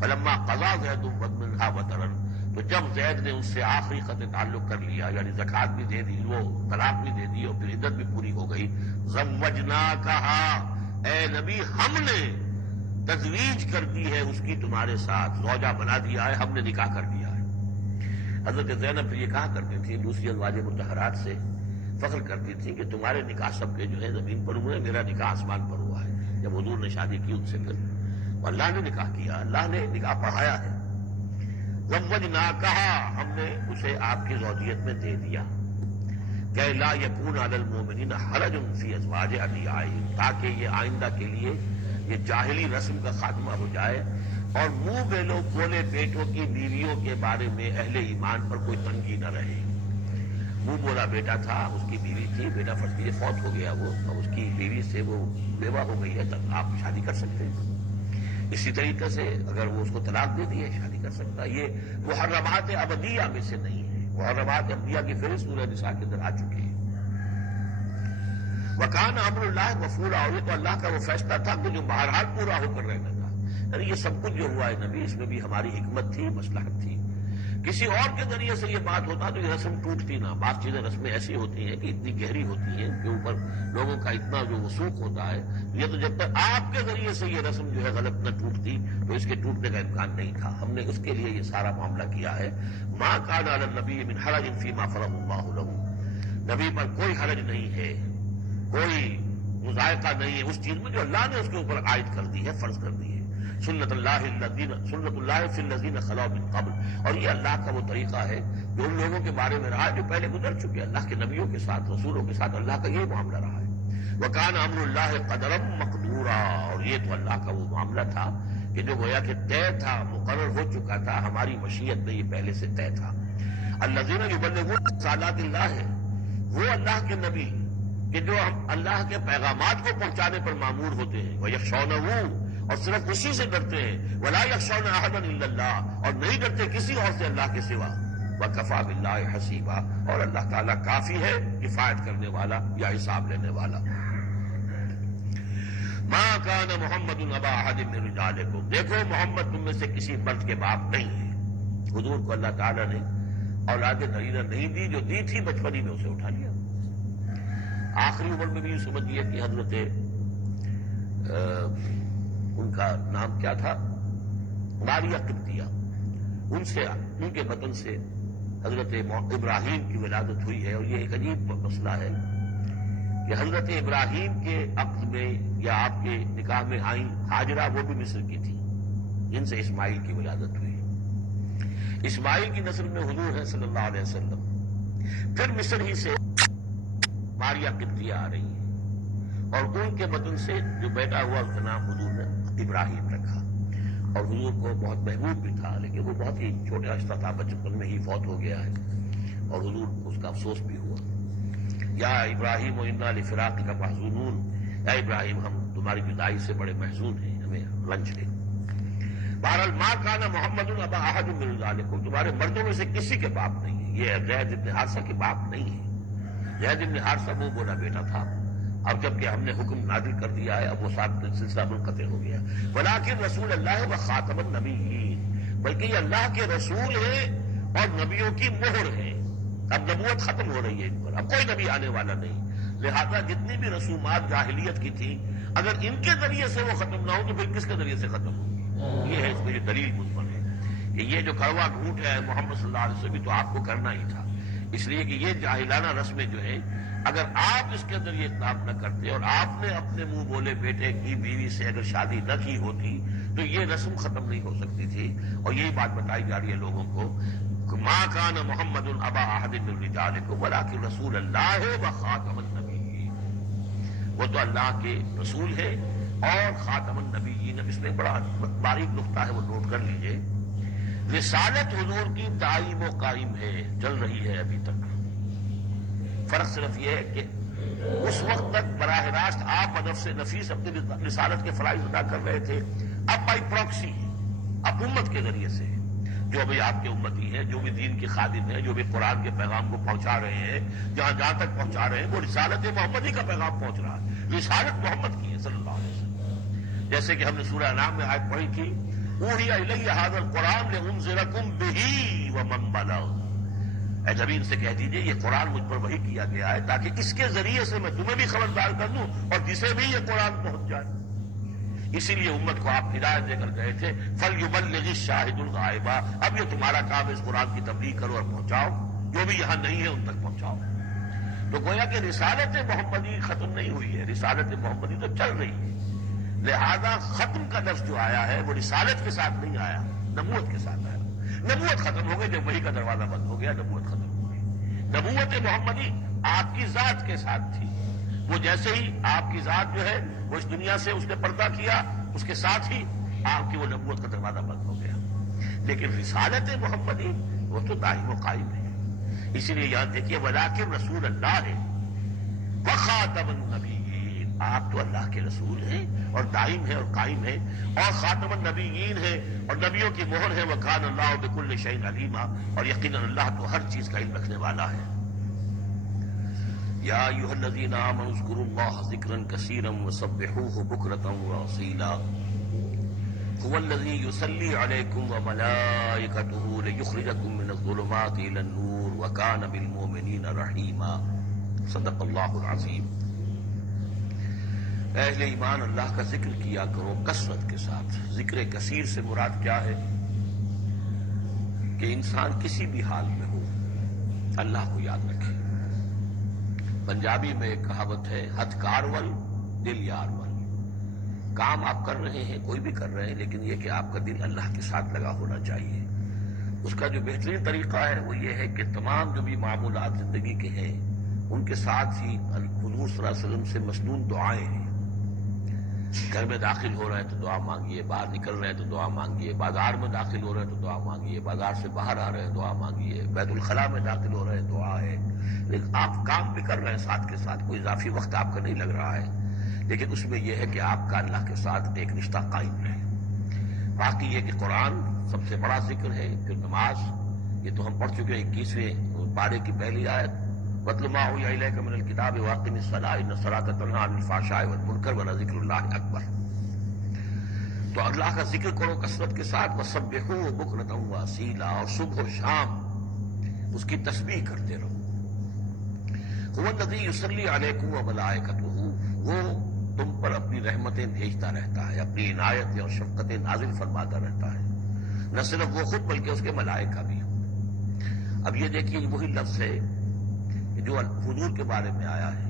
فلما قضى زید منها وطرا، تو جب زید نے اس سے آخری قطع تعلق کر لیا، یعنی زکوٰۃ بھی دے دی، وہ طلاق بھی دے دی اور پھر عدت بھی پوری ہو گئی، زوجناکہا، اے نبی ہم نے تزویج کر دی ہے اس کی تمہارے ساتھ، زوجہ بنا دیا ہے، ہم نے نکاح کر دیا ہے۔ حضرت زینب پھر یہ کہا کرتی تھی، دوسری ازواج مطہرات سے فخر کرتی تھی کہ تمہارے نکاح سب کے جو ہے زمین پر ہوئے، میرا نکاح آسمان پر ہوا ہے۔ جب حضور نے شادی کی ان سے پھر اللہ نے نکاح کیا، اللہ نے نکاح پڑھایا ہے۔ زوجناکہا، ہم نے اسے آپ کی زوجیت میں دے دیا، کہ لا یکون علی المؤمنین حرج فی ازواج ادعیائہم، تاکہ یہ آئندہ کے لیے یہ جاہلی رسم کا خاتمہ ہو جائے اور منہ بیلو کھولے پیٹوں کی بیویوں کے بارے میں اہل ایمان پر کوئی تنگی نہ رہے۔ منہ بولا بیٹا تھا، اس کی بیوی تھی، بیٹا فرض کیجیے فوت ہو گیا وہ، اب اس کی بیوی سے وہ بیوہ ہو گئی ہے، تب آپ شادی کر سکتے ہیں۔ اسی طریقے سے اگر وہ اس کو طلاق دے دی ہے شادی کر سکتا ہے۔ یہ محرمات ابدیہ میں سے نہیں ہے، محرمات ابدیہ کی فہرست سورہ نساء کے اندر آ چکی ہے۔ وکان امر اللہ غفورا، اور یہ تو اللہ کا وہ فیصلہ تھا کہ جو بہرحال پورا ہو کر رہنا تھا۔ یعنی یہ سب کچھ جو ہوا ہے نبی، اس میں بھی ہماری حکمت تھی، مصلحت تھی۔ کسی اور کے ذریعے سے یہ بات ہوتا تو یہ رسم ٹوٹتی نہ۔ بعض چیزیں رسمیں ایسی ہوتی ہیں کہ اتنی گہری ہوتی ہیں کہ اوپر لوگوں کا اتنا جو وثوق ہوتا ہے، یہ تو جب تک آپ کے ذریعے سے یہ رسم جو ہے غلط نہ ٹوٹتی تو اس کے ٹوٹنے کا امکان نہیں تھا۔ ہم نے اس کے لیے یہ سارا معاملہ کیا ہے۔ ما کان علی النبی من حرج فیما فرض اللہ لہ، نبی پر کوئی حرج نہیں ہے، کوئی مذائقہ نہیں ہے اس چیز میں جو اللہ نے اس کے اوپر عائد کر دی ہے، فرض کر دی ہے۔ سنت اللہ فی الذین خلوا من قبل، اور یہ اللہ کا وہ طریقہ ہے جو ان لوگوں کے بارے میں رہا جو پہلے گزر چکے، اللہ کے نبیوں کے ساتھ، رسولوں کے ساتھ اللہ کا یہ معاملہ رہا ہے۔ وکان امر اللہ قدرا مقدورا، اور یہ تو اللہ کا وہ معاملہ تھا کہ جو گویا کہ طے تھا، مقرر ہو چکا تھا، ہماری مشیت میں یہ پہلے سے طے تھا۔ الذین یبلغون رسالات اللہ، وہ اللہ کے نبی کہ جو ہم اللہ کے پیغامات کو پہنچانے پر مامور ہوتے ہیں، وَيَخْشَوْنَهُ، اور صرف اسی سے ڈرتے ہیں، وَلَا يَخْشَوْنَ أَحَدًا إِلَّا اللَّهَ، اور نہیں ڈرتے کسی اور سے اللہ کے سوا، وَكَفَىٰ بِاللَّهِ حَسِيبًا، اور اللہ تعالیٰ کافی ہے کفایت کرنے والا یا حساب لینے والا۔ مَا كَانَ مُحَمَّدٌ أَبَا أَحَدٍ مِّن رِجَالِكُمْ، دیکھو محمد تم میں سے کسی مرد کے باپ نہیں ہے۔ حضور کو اللہ تعالیٰ نے اولاد نرینہ نہیں دی، جو دی تھی بچپن ہی میں اسے اٹھا لیا۔ آخری عمر میں بھی یہ سمجھیے کہ حضرت ان کا نام کیا تھا، ماریہ قبطیہ، ان کے بطن سے حضرت ابراہیم کی ولادت ہوئی ہے، اور یہ ایک عجیب مسئلہ ہے کہ حضرت ابراہیم کے عقد میں یا آپ کے نکاح میں آئیں ہاجرہ، وہ بھی مصر کی تھی، جن سے اسماعیل کی ولادت ہوئی۔ اسماعیل کی نسل میں حضور ہے صلی اللہ علیہ وسلم۔ پھر مصر ہی سے ماریا قبطیہ آ رہی ہیں، اور ان کے بدن سے جو بیٹا ہوا اس کا نام حضور نے ابراہیم رکھا، اور حضور کو بہت محبوب بھی تھا، لیکن وہ بہت ہی چھوٹا ہستا تھا، بچپن میں ہی فوت ہو گیا ہے، اور حضور کو اس کا افسوس بھی ہوا۔ یا ابراہیم و انا لفراقک محزونون، یا ابراہیم ہم تمہاری جدائی سے بڑے محزون ہیں، ہمیں رنج ہے۔ بہرحال ما کان محمد ابا احد من رجالکم، تمہارے مردوں میں سے کسی کے باپ نہیں ہے، یہ زید ابن حارثہ کے باپ نہیں ہے۔ زید ابن حارثہ وہ بولا بیٹا تھا، اب جبکہ ہم نے حکم نازل کر دیا ہے، اب وہ سلسلہ منقطع ہو گیا۔ ولکن رسول اللہ و خاتم النبیین، بلکہ یہ اللہ کے رسول ہے اور نبیوں کی مہر ہے۔ اب نبوت ختم ہو رہی ہے ان پر، اب کوئی نبی آنے والا نہیں، لہذا جتنی بھی رسومات جاہلیت کی تھیں، اگر ان کے ذریعے سے وہ ختم نہ ہو تو پھر کس کے ذریعے سے ختم ہوگی؟ یہ ہے اس میں جو دلیل مضمن ہے کہ یہ جو کڑوا گھونٹ ہے محمد صلی اللہ علیہ وسلم تو آپ کو کرنا ہی تھا، اس لیے کہ یہ جاہلانہ رسمیں جو ہیں، اگر آپ اس کے اندر یہ اقدام نہ کرتے اور آپ نے اپنے منہ بولے بیٹے کی بیوی سے اگر شادی نہ کی ہوتی تو یہ رسم ختم نہیں ہو سکتی تھی، اور یہی بات بتائی جا رہی ہے لوگوں کو کہ ما کان محمد ابا احد من رجالکم ولکن رسول اللہ و خاتم النبیین، وہ تو اللہ کے رسول ہے اور خاتم النبیین۔ اس میں بڑا باریک نقطہ ہے، وہ نوٹ کر لیجئے، رسالت حضور کی دائم و قائم ہے، چل رہی ہے ابھی تک۔ فرق صرف یہ ہے کہ اس وقت تک براہ راست آپ نفس نفیس اپنی رسالت کے فرائض ادا کر رہے تھے، اب بائی پراکسی اب امت کے ذریعے سے جو بھی آپ کے امتی ہیں، جو بھی دین کے خادم ہیں، جو بھی قرآن کے پیغام کو پہنچا رہے ہیں، جہاں تک پہنچا رہے ہیں وہ رسالت محمدی کا پیغام پہنچ رہا ہے، رسالت محمد کی ہے صلی اللہ علیہ وسلم۔ جیسے کہ ہم نے سورہ انعام میں آیت پڑھی تھی، اوحی الی ھذا القرآن لانذرکم بہ ومن بلغ، اے نبی ان سے کہہ دیجئے یہ قرآن مجھ پر وحی کیا گیا ہے تاکہ اس کے ذریعے سے میں تمہیں بھی خبردار کر دوں اور جسے بھی یہ قرآن پہنچ جائے۔ اسی لیے امت کو آپ ہدایت دے کر گئے تھے، فَلْيُبَلِّغِ الشَّاهِدُ الْغَائِبَ، اب یہ تمہارا کام ہے اس قرآن کی تبلیغ کرو اور پہنچاؤ، جو بھی یہاں نہیں ہے ان تک پہنچاؤ۔ تو گویا کہ رسالت محمدی ختم نہیں ہوئی ہے، رسالت محمدی تو چل رہی ہے، لہذا ختم کا لفظ جو آیا ہے وہ رسالت کے ساتھ نہیں آیا، نبوت کے ساتھ آیا۔ نبوت ختم ہو گئی جب وحی کا دروازہ بند ہو گیا، نبوت ختم ہو گئی۔ نبوت محمدی آپ کی ذات کے ساتھ تھی، وہ جیسے ہی آپ کی ذات جو ہے وہ اس دنیا سے اس نے پردہ کیا، اس کے ساتھ ہی آپ کی وہ نبوت کا دروازہ بند ہو گیا، لیکن رسالت محمدی وہ تو دائم و قائم ہے۔ اسی لیے یاد دیکھیے ولیکن رسول اللہ ہے وخاتم النبیین، آپ تو اللہ کے رسول ہیں اور دائم ہے اور قائم ہے، اور خاتم النبیین ہے اور نبیوں کی مہر ہے، وکان اللہ بکل شیء علیما، اور یقیناً اللہ تو ہر چیز کا علم رکھنے والا ہے۔ یا ایھا الذین آمنوا اذکروا اللہ ذکرا کثیرا وسبحوہ بکرۃ واصیلا، هو الذی یصلی علیکم وملائکتہ لیخرجکم من الظلمات الی النور وکان بالمؤمنین رحیما۔ صدق اللہ العظیم۔ اہل ایمان اللہ کا ذکر کیا کرو کثرت کے ساتھ۔ ذکر کثیر سے مراد کیا ہے کہ انسان کسی بھی حال میں ہو اللہ کو یاد رکھے۔ پنجابی میں ایک کہاوت ہے، ہتھ کارول دل یارول، کام آپ کر رہے ہیں، کوئی بھی کر رہے ہیں، لیکن یہ کہ آپ کا دل اللہ کے ساتھ لگا ہونا چاہیے۔ اس کا جو بہترین طریقہ ہے وہ یہ ہے کہ تمام جو بھی معمولات زندگی کے ہیں ان کے ساتھ ہی حضور صلی اللہ علیہ وسلم سے مسنون دعائیں ہیں۔ گھر میں داخل ہو رہے ہیں تو دعا مانگیے، باہر نکل رہے ہیں تو دعا مانگیے، بازار میں داخل ہو رہے ہیں تو دعا مانگیے، بازار سے باہر آ رہے ہیں دعا مانگیے، بیت الخلاء میں داخل ہو رہے ہیں دعا ہے۔ لیکن آپ کام بھی کر رہے ہیں ساتھ کے ساتھ، کوئی اضافی وقت آپ کا نہیں لگ رہا ہے، لیکن اس میں یہ ہے کہ آپ کا اللہ کے ساتھ ایک رشتہ قائم رہے۔ باقی یہ کہ قرآن سب سے بڑا ذکر ہے، پھر نماز، یہ تو ہم پڑھ چکے ہیں 21ویں پارے کی پہلی آیت، وَاتْلُ مَا أُوحِيَ إِلَيْكَ مِنَ الْكِتَابِ وَأَقِمِ الصَّلَاةَ إِنَّ الصَّلَاةَ تَنْهَىٰ عَنِ الْفَحْشَاءِ وَالْمُنكَرِ وَلَذِكْرُ اللَّهِ أَكْبَرُ۔ تو اللہ کا ذکر کرو کثرت کے ساتھ، وَسَبِّحُوهُ بُكْرَةً وَأَصِيلًا، اور صبح و شام اس کی تسبیح کرتے رہو۔ هُوَ الَّذِي يُصَلِّي عَلَيْكُمْ وَمَلَائِكَتُهُ، وہ تم پر اپنی رحمتیں بھیجتا رہتا ہے، اپنی عنایتیں اور شفقتیں نازل فرماتا رہتا ہے، نہ صرف وہ خود بلکہ اس کے ملائکہ بھی۔ اب یہ دیکھیے وہی لفظ ہے جو حضور کے بارے میں آیا ہے،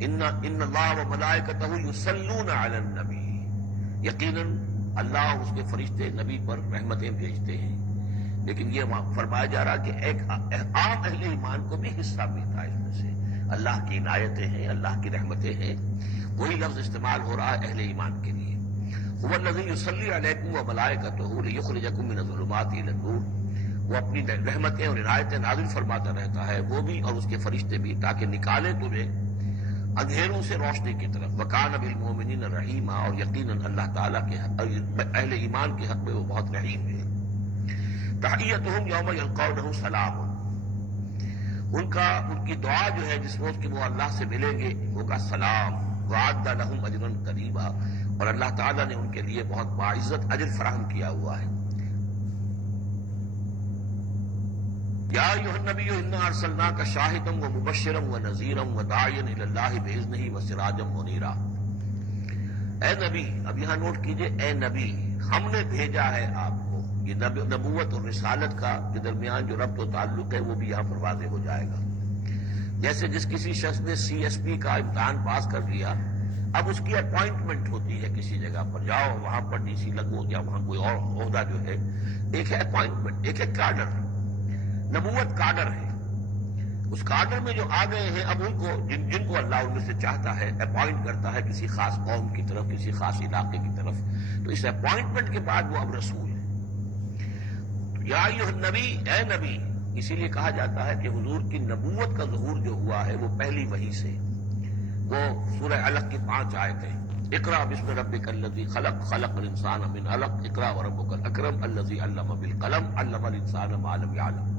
ان اللہ و ملائکتہ یصلون علی النبی، یقیناً اللہ اور اس کے فرشتے نبی پر رحمتیں بھیجتے ہیں، لیکن یہ فرمایا جا رہا کہ ایک عام اہل ایمان کو بھی حصہ ملتا ہے اس میں سے، اللہ کی عنایتیں ہیں، اللہ کی رحمتیں ہیں، وہی لفظ استعمال ہو رہا ہے اہل ایمان کے لیے۔ هو الذی یصلی علیکم وملائکتہ لیخرجکم من الظلمات الی النور، وہ اپنی رحمتیں اور عنایتیں نازل فرماتا رہتا ہے، وہ بھی اور اس کے فرشتے بھی، تاکہ نکالے تمہیں اندھیروں سے روشنی کی طرف۔ وکان بالمؤمنین رحیما، اور یقیناً اللہ تعالیٰ کے اہل ایمان کے حق میں وہ بہت رحیم ہے۔ تحیتہم یوم یلقونہ سلام، ان کی دعا جو ہے جس روز کہ وہ اللہ سے ملیں گے ہوگا سلام۔ وعد لہم اجرا کریما، اور اللہ تعالیٰ نے ان کے لیے بہت باعزت اجر فراہم کیا ہوا ہے۔ یا ایھا النبی انا ارسلناک شاہدا ومبشرا ونذیرا وداعیا الی اللہ باذنہ وسراجا منیرا۔ اے نبی، اب یہاں نوٹ کیجئے، اے نبی ہم نے بھیجا ہے آپ کو، یہ نبوت اور رسالت کا کے درمیان جو ربط و تعلق ہے وہ بھی یہاں پر واضح ہو جائے گا۔ جیسے جس کسی شخص نے سی ایس پی کا امتحان پاس کر لیا، اب اس کی اپوائنٹمنٹ ہوتی ہے کسی جگہ پر، جاؤ وہاں پر ڈی سی لگو یا وہاں کوئی اور عہدہ جو ہے، ایک ہے اپوائنٹمنٹ، ایک ہے کارڈر، نبوت کارڈر ہے۔ اس کارڈر میں جو آ گئے ہیں، اب ان کو جن کو اللہ ان میں سے چاہتا ہے اپوائنٹ کرتا ہے کسی خاص قوم کی طرف، کسی خاص علاقے کی طرف، تو اس اپوائنٹمنٹ کے بعد وہ اب رسول ہے۔ یا ایھا النبی، اے نبی، اسی لیے کہا جاتا ہے کہ حضور کی نبوت کا ظہور جو ہوا ہے وہ پہلی وحی سے، وہ سورہ علق کی 5 آیتیں، اقرأ باسم ربک الذی خلق، خلق الانسان من علق، اقرأ وربک الاکرم الذی علم بالقلم، علم الانسان ما لم یعلم۔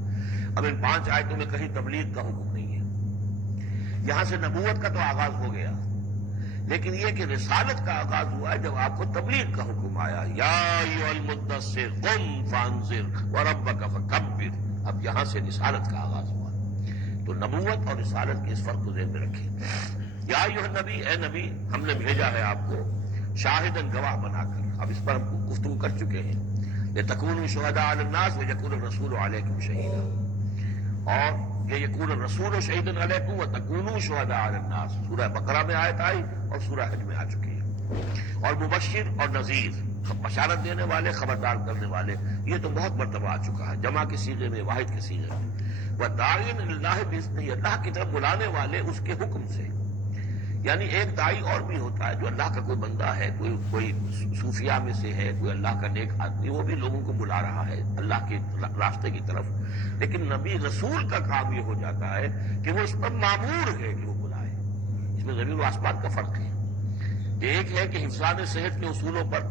اب ان 5 آیتوں میں کہیں تبلیغ کا حکم نہیں ہے، یہاں سے نبوت کا تو آغاز ہو گیا، لیکن یہ کہ رسالت کا آغاز ہوا ہے جب آپ کو تبلیغ کا حکم آیا، یا ایھا المدثر قم فانذر وربک فکبر۔ اب یہاں سے رسالت کا آغاز ہوا، تو نبوت اور رسالت کے اس فرق کو ذہن میں رکھیں۔ یا ایھا النبی، اے نبی ہم نے بھیجا ہے آپ کو شاہداً گواہ بنا کر، اب اس پر ہم گفتگو کر چکے ہیں، لتکونوا شہداء علی الناس ویکون الرسول علیکم شہیدا، اور یہ یکون الرسول شہیدا علیکم وتکونوا شہداء علی الناس، سورہ بقرہ میں آیت آئی اور سورہ حج میں آ چکی ہے۔ اور مبشر اور نذیر، بشارت دینے والے، خبردار کرنے والے، یہ تو بہت مرتبہ آ چکا ہے، جمع کے صیغے میں، واحد کے صیغے میں۔ وداعیا الی اللہ باذنہ، اللہ کی طرف بلانے والے اس کے حکم سے، یعنی ایک داعی اور بھی ہوتا ہے جو اللہ کا کوئی بندہ ہے، کوئی صوفیاء میں سے ہے، کوئی اللہ کا نیک آدمی، وہ بھی لوگوں کو بلا رہا ہے اللہ کے راستے کی طرف، لیکن نبی رسول کا کام یہ ہو جاتا ہے کہ وہ اس پر مامور ہے کہ وہ بلائے۔ اس میں زمین و آسمان کا فرق ہے، ایک ہے کہ حفظان صحت کے اصولوں پر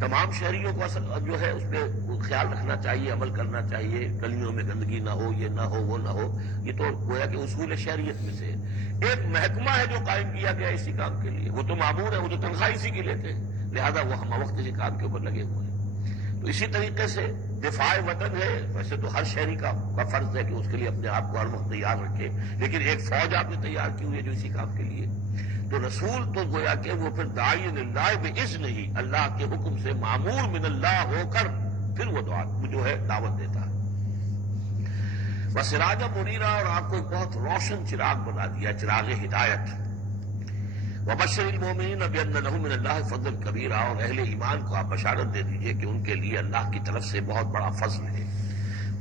تمام شہریوں کو اصل جو ہے اس پہ خیال رکھنا چاہیے، عمل کرنا چاہیے، گلیوں میں گندگی نہ ہو، یہ نہ ہو، وہ نہ ہو، یہ تو گویا کہ اصول شہریت میں سے ایک محکمہ ہے جو قائم کیا گیا اسی کام کے لیے، وہ تو مامور ہے، وہ تو تنخواہ اسی کی لیتے ہیں، لہذا وہ ہم وقت اسی کام کے اوپر لگے ہوئے ہیں۔ تو اسی طریقے سے دفاع وطن ہے، ویسے تو ہر شہری کا فرض ہے کہ اس کے لیے اپنے آپ کو ہر وقت تیار رکھے، لیکن ایک فوج آپ نے تیار کی ہوئی ہے جو اسی کام کے لیے، تو رسول تو گویا کہ وہ پھر داعی اللہ باذنہ ہی، اللہ کے حکم سے مامور من اللہ ہو کر پھر وہ جو ہے دعوت دیتا ہے۔ وسراجا منیرا، اور آپ کو ایک بہت روشن چراغ بنا دیا، چراغ ہدایت۔ وبشر المؤمنین بان لهم من اللہ فضلا کبیرا، اور اہل ایمان کو آپ بشارت دے دیجئے کہ ان کے لیے اللہ کی طرف سے بہت بڑا فضل ہے۔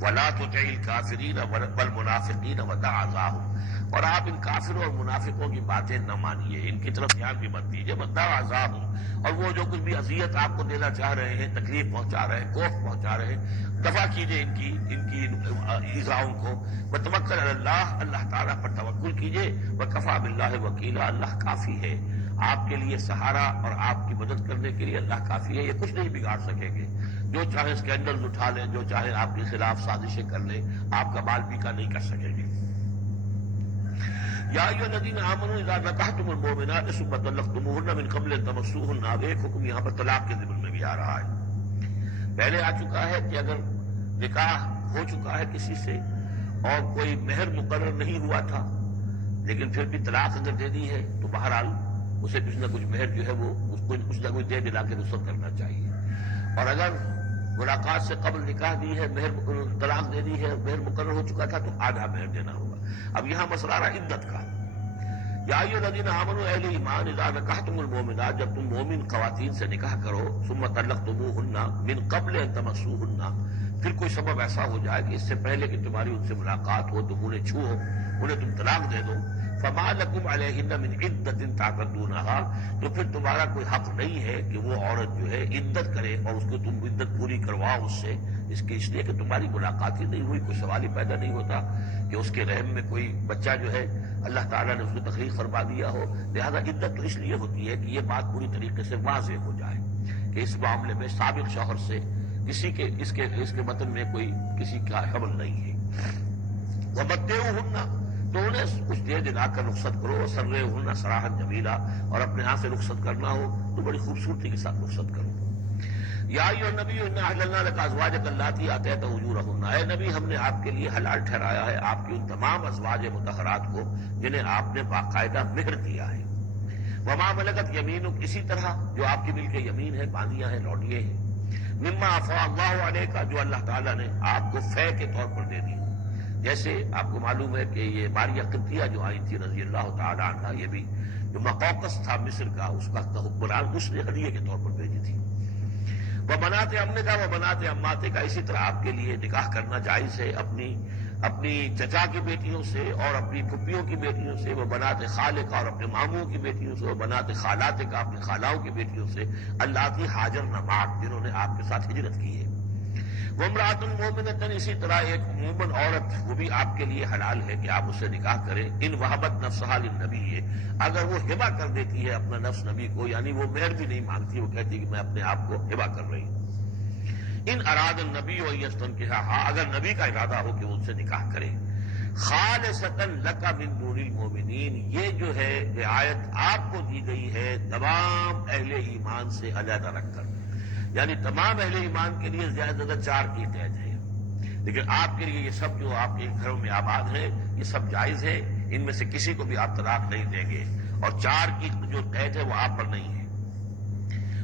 ولا تطع الکافرین والمنافقین ودع اذاهم، اور آپ ان کافروں اور منافقوں کی باتیں نہ مانیے، ان کی طرف دھیان بھی مت دیجیے۔ ودع اذاهم، اور وہ جو کچھ بھی اذیت آپ کو دینا چاہ رہے ہیں، تکلیف پہنچا رہے ہیں، کوفت پہنچا رہے ہیں، دفع کیجیے ان کی ایذاؤں کو۔ وتوکل علی اللہ، اللہ تعالیٰ پر توکل کیجیے۔ وکفیٰ باللہ وکیلا، اللہ کافی ہے آپ کے لیے سہارا، اور آپ کی مدد کرنے کے لیے اللہ کافی ہے، یہ کچھ نہیں بگاڑ سکیں گے۔ جو چاہے اسکینڈل اٹھا لیں، جو چاہے آپ کے خلاف سازشیں کر لیں، آپ کا بال پیکا نہیں کر سکیں گے۔ یا ایھا الذین آمنوا اذا نکحتم المؤمنات ثم طلقتموهن من قبل ان تمسوهن، اب ایک حکم یہاں پر طلاق کے ضمن میں بھی آ رہا ہے۔ پہلے آ چکا ہے کہ اگر نکاح ہو چکا ہے کسی سے اور کوئی مہر مقرر نہیں ہوا تھا، لیکن پھر بھی طلاق اگر دے دی ہے تو بہرحال اسے کچھ نہ کچھ مہر جو ہے وہ اس کو کچھ نہ کچھ دے دلا کے رخصت کرنا چاہیے۔ اور اگر ملاقات سے قبل نکاح دی ہے، مہر طلاق دے دی ہے، مہر مقرر ہو چکا تھا تو آدھا مہر دینا ہوگا۔ اب یہاں مسئلہ رہا عدت کا۔ یا ایھا الذین آمنوا، اہل ایمان، اذا نکحتم المؤمنات، جب تم مومن خواتین سے نکاح کرو، ثم طلقتموہن من قبل ان تمسوہن، پھر کوئی سبب ایسا ہو جائے کہ اس سے پہلے کہ تمہاری ان سے ملاقات ہو، تم انہیں چھو، انہیں تم طلاق دے دو، فما لکم علیہن من عدۃ تعتدونها، تو پھر تمہارا کوئی حق نہیں ہے کہ وہ عورت جو ہے عدت کرے اور اس کو تم عدت پوری کرواؤ اس لیے کہ تمہاری ملاقات ہی نہیں ہوئی، کوئی سوال ہی پیدا نہیں ہوتا کہ اس کے رحم میں کوئی بچہ جو ہے اللہ تعالیٰ نے اس کو تخلیق فرما دیا ہو۔ لہذا عدت تو اس لیے ہوتی ہے کہ یہ بات پوری طریقے سے واضح ہو جائے کہ اس معاملے میں سابق شوہر سے کسی کے اس کے وطن میں کوئی کسی کا حمل نہیں ہے۔ ومتعوہن، تو انہیں کچھ دیر دلا کر رخصت کرو، وسرحوہن سراحا جمیلا، اور اپنے ہاں سے رخصت کرنا ہو تو بڑی خوبصورتی کے ساتھ رخصت کرو۔ یا ایھا النبی انا احللنا لک ازواجک اللاتی آتیت اجورہن، اے نبی ہم نے آپ کے لیے حلال ٹھہرایا ہے آپ کی ان تمام ازواج مطہرات کو جنہیں آپ نے باقاعدہ مہر دیا ہے۔ وما ملکت یمینک، اسی طرح جو آپ کی ملک یمین ہے، باندیاں ہیں، لوڈیے ہیں، مما افاء اللہ علیک، جو اللہ تعالیٰ نے آپ کو فے کے طور پر دے دی۔ جیسے آپ کو معلوم ہے کہ یہ ماریہ قبطیہ جو آئی تھی رضی اللہ تعالی عنہ، یہ بھی جو مقوقس تھا مصر کا، اس کا حکمران، اس نے ہدیے کے طور پر بھیجی تھی۔ وہ بنات امنے کا، وہ بنات اماتے کا، اسی طرح آپ کے لیے نکاح کرنا جائز ہے اپنی چچا کی بیٹیوں سے اور اپنی پھپھیوں کی بیٹیوں سے، وہ بنات خالے کا، اور اپنے ماموں کی بیٹیوں سے، وہ بنات خالات کا، اپنے خالاؤں کی بیٹیوں سے، اللاتی ہاجرن معک، جنہوں نے آپ کے ساتھ ہجرت کی ہے۔ وہ امرأۃ مومنۃ، اسی طرح ایک مومن عورت، وہ بھی آپ کے لیے حلال ہے کہ آپ اس سے نکاح کریں، ان وہبت نفسہا للنبی، اگر وہ ہبہ کر دیتی ہے اپنا نفس نبی کو، یعنی وہ مہر بھی نہیں مانگتی، وہ کہتی کہ میں اپنے آپ کو ہبہ کر رہی ہوں۔ ان اراد النبی و یستنکحھا، اگر نبی کا ارادہ ہو کہ وہ ان سے نکاح کرے، خالصۃ لک من دون المؤمنین، یہ جو ہے رعایت آپ کو دی گئی ہے تمام اہل ایمان سے علیحدہ رکھ کر، یعنی تمام اہل ایمان کے لیے زیادہ زیادہ 4 کی قید ہے، لیکن آپ کے لیے یہ سب جو آپ کے گھروں میں آباد ہیں یہ سب جائز ہے، ان میں سے کسی کو بھی آپ طلاق نہیں دیں گے، اور 4 کی جو قید ہے وہ آپ پر نہیں ہے۔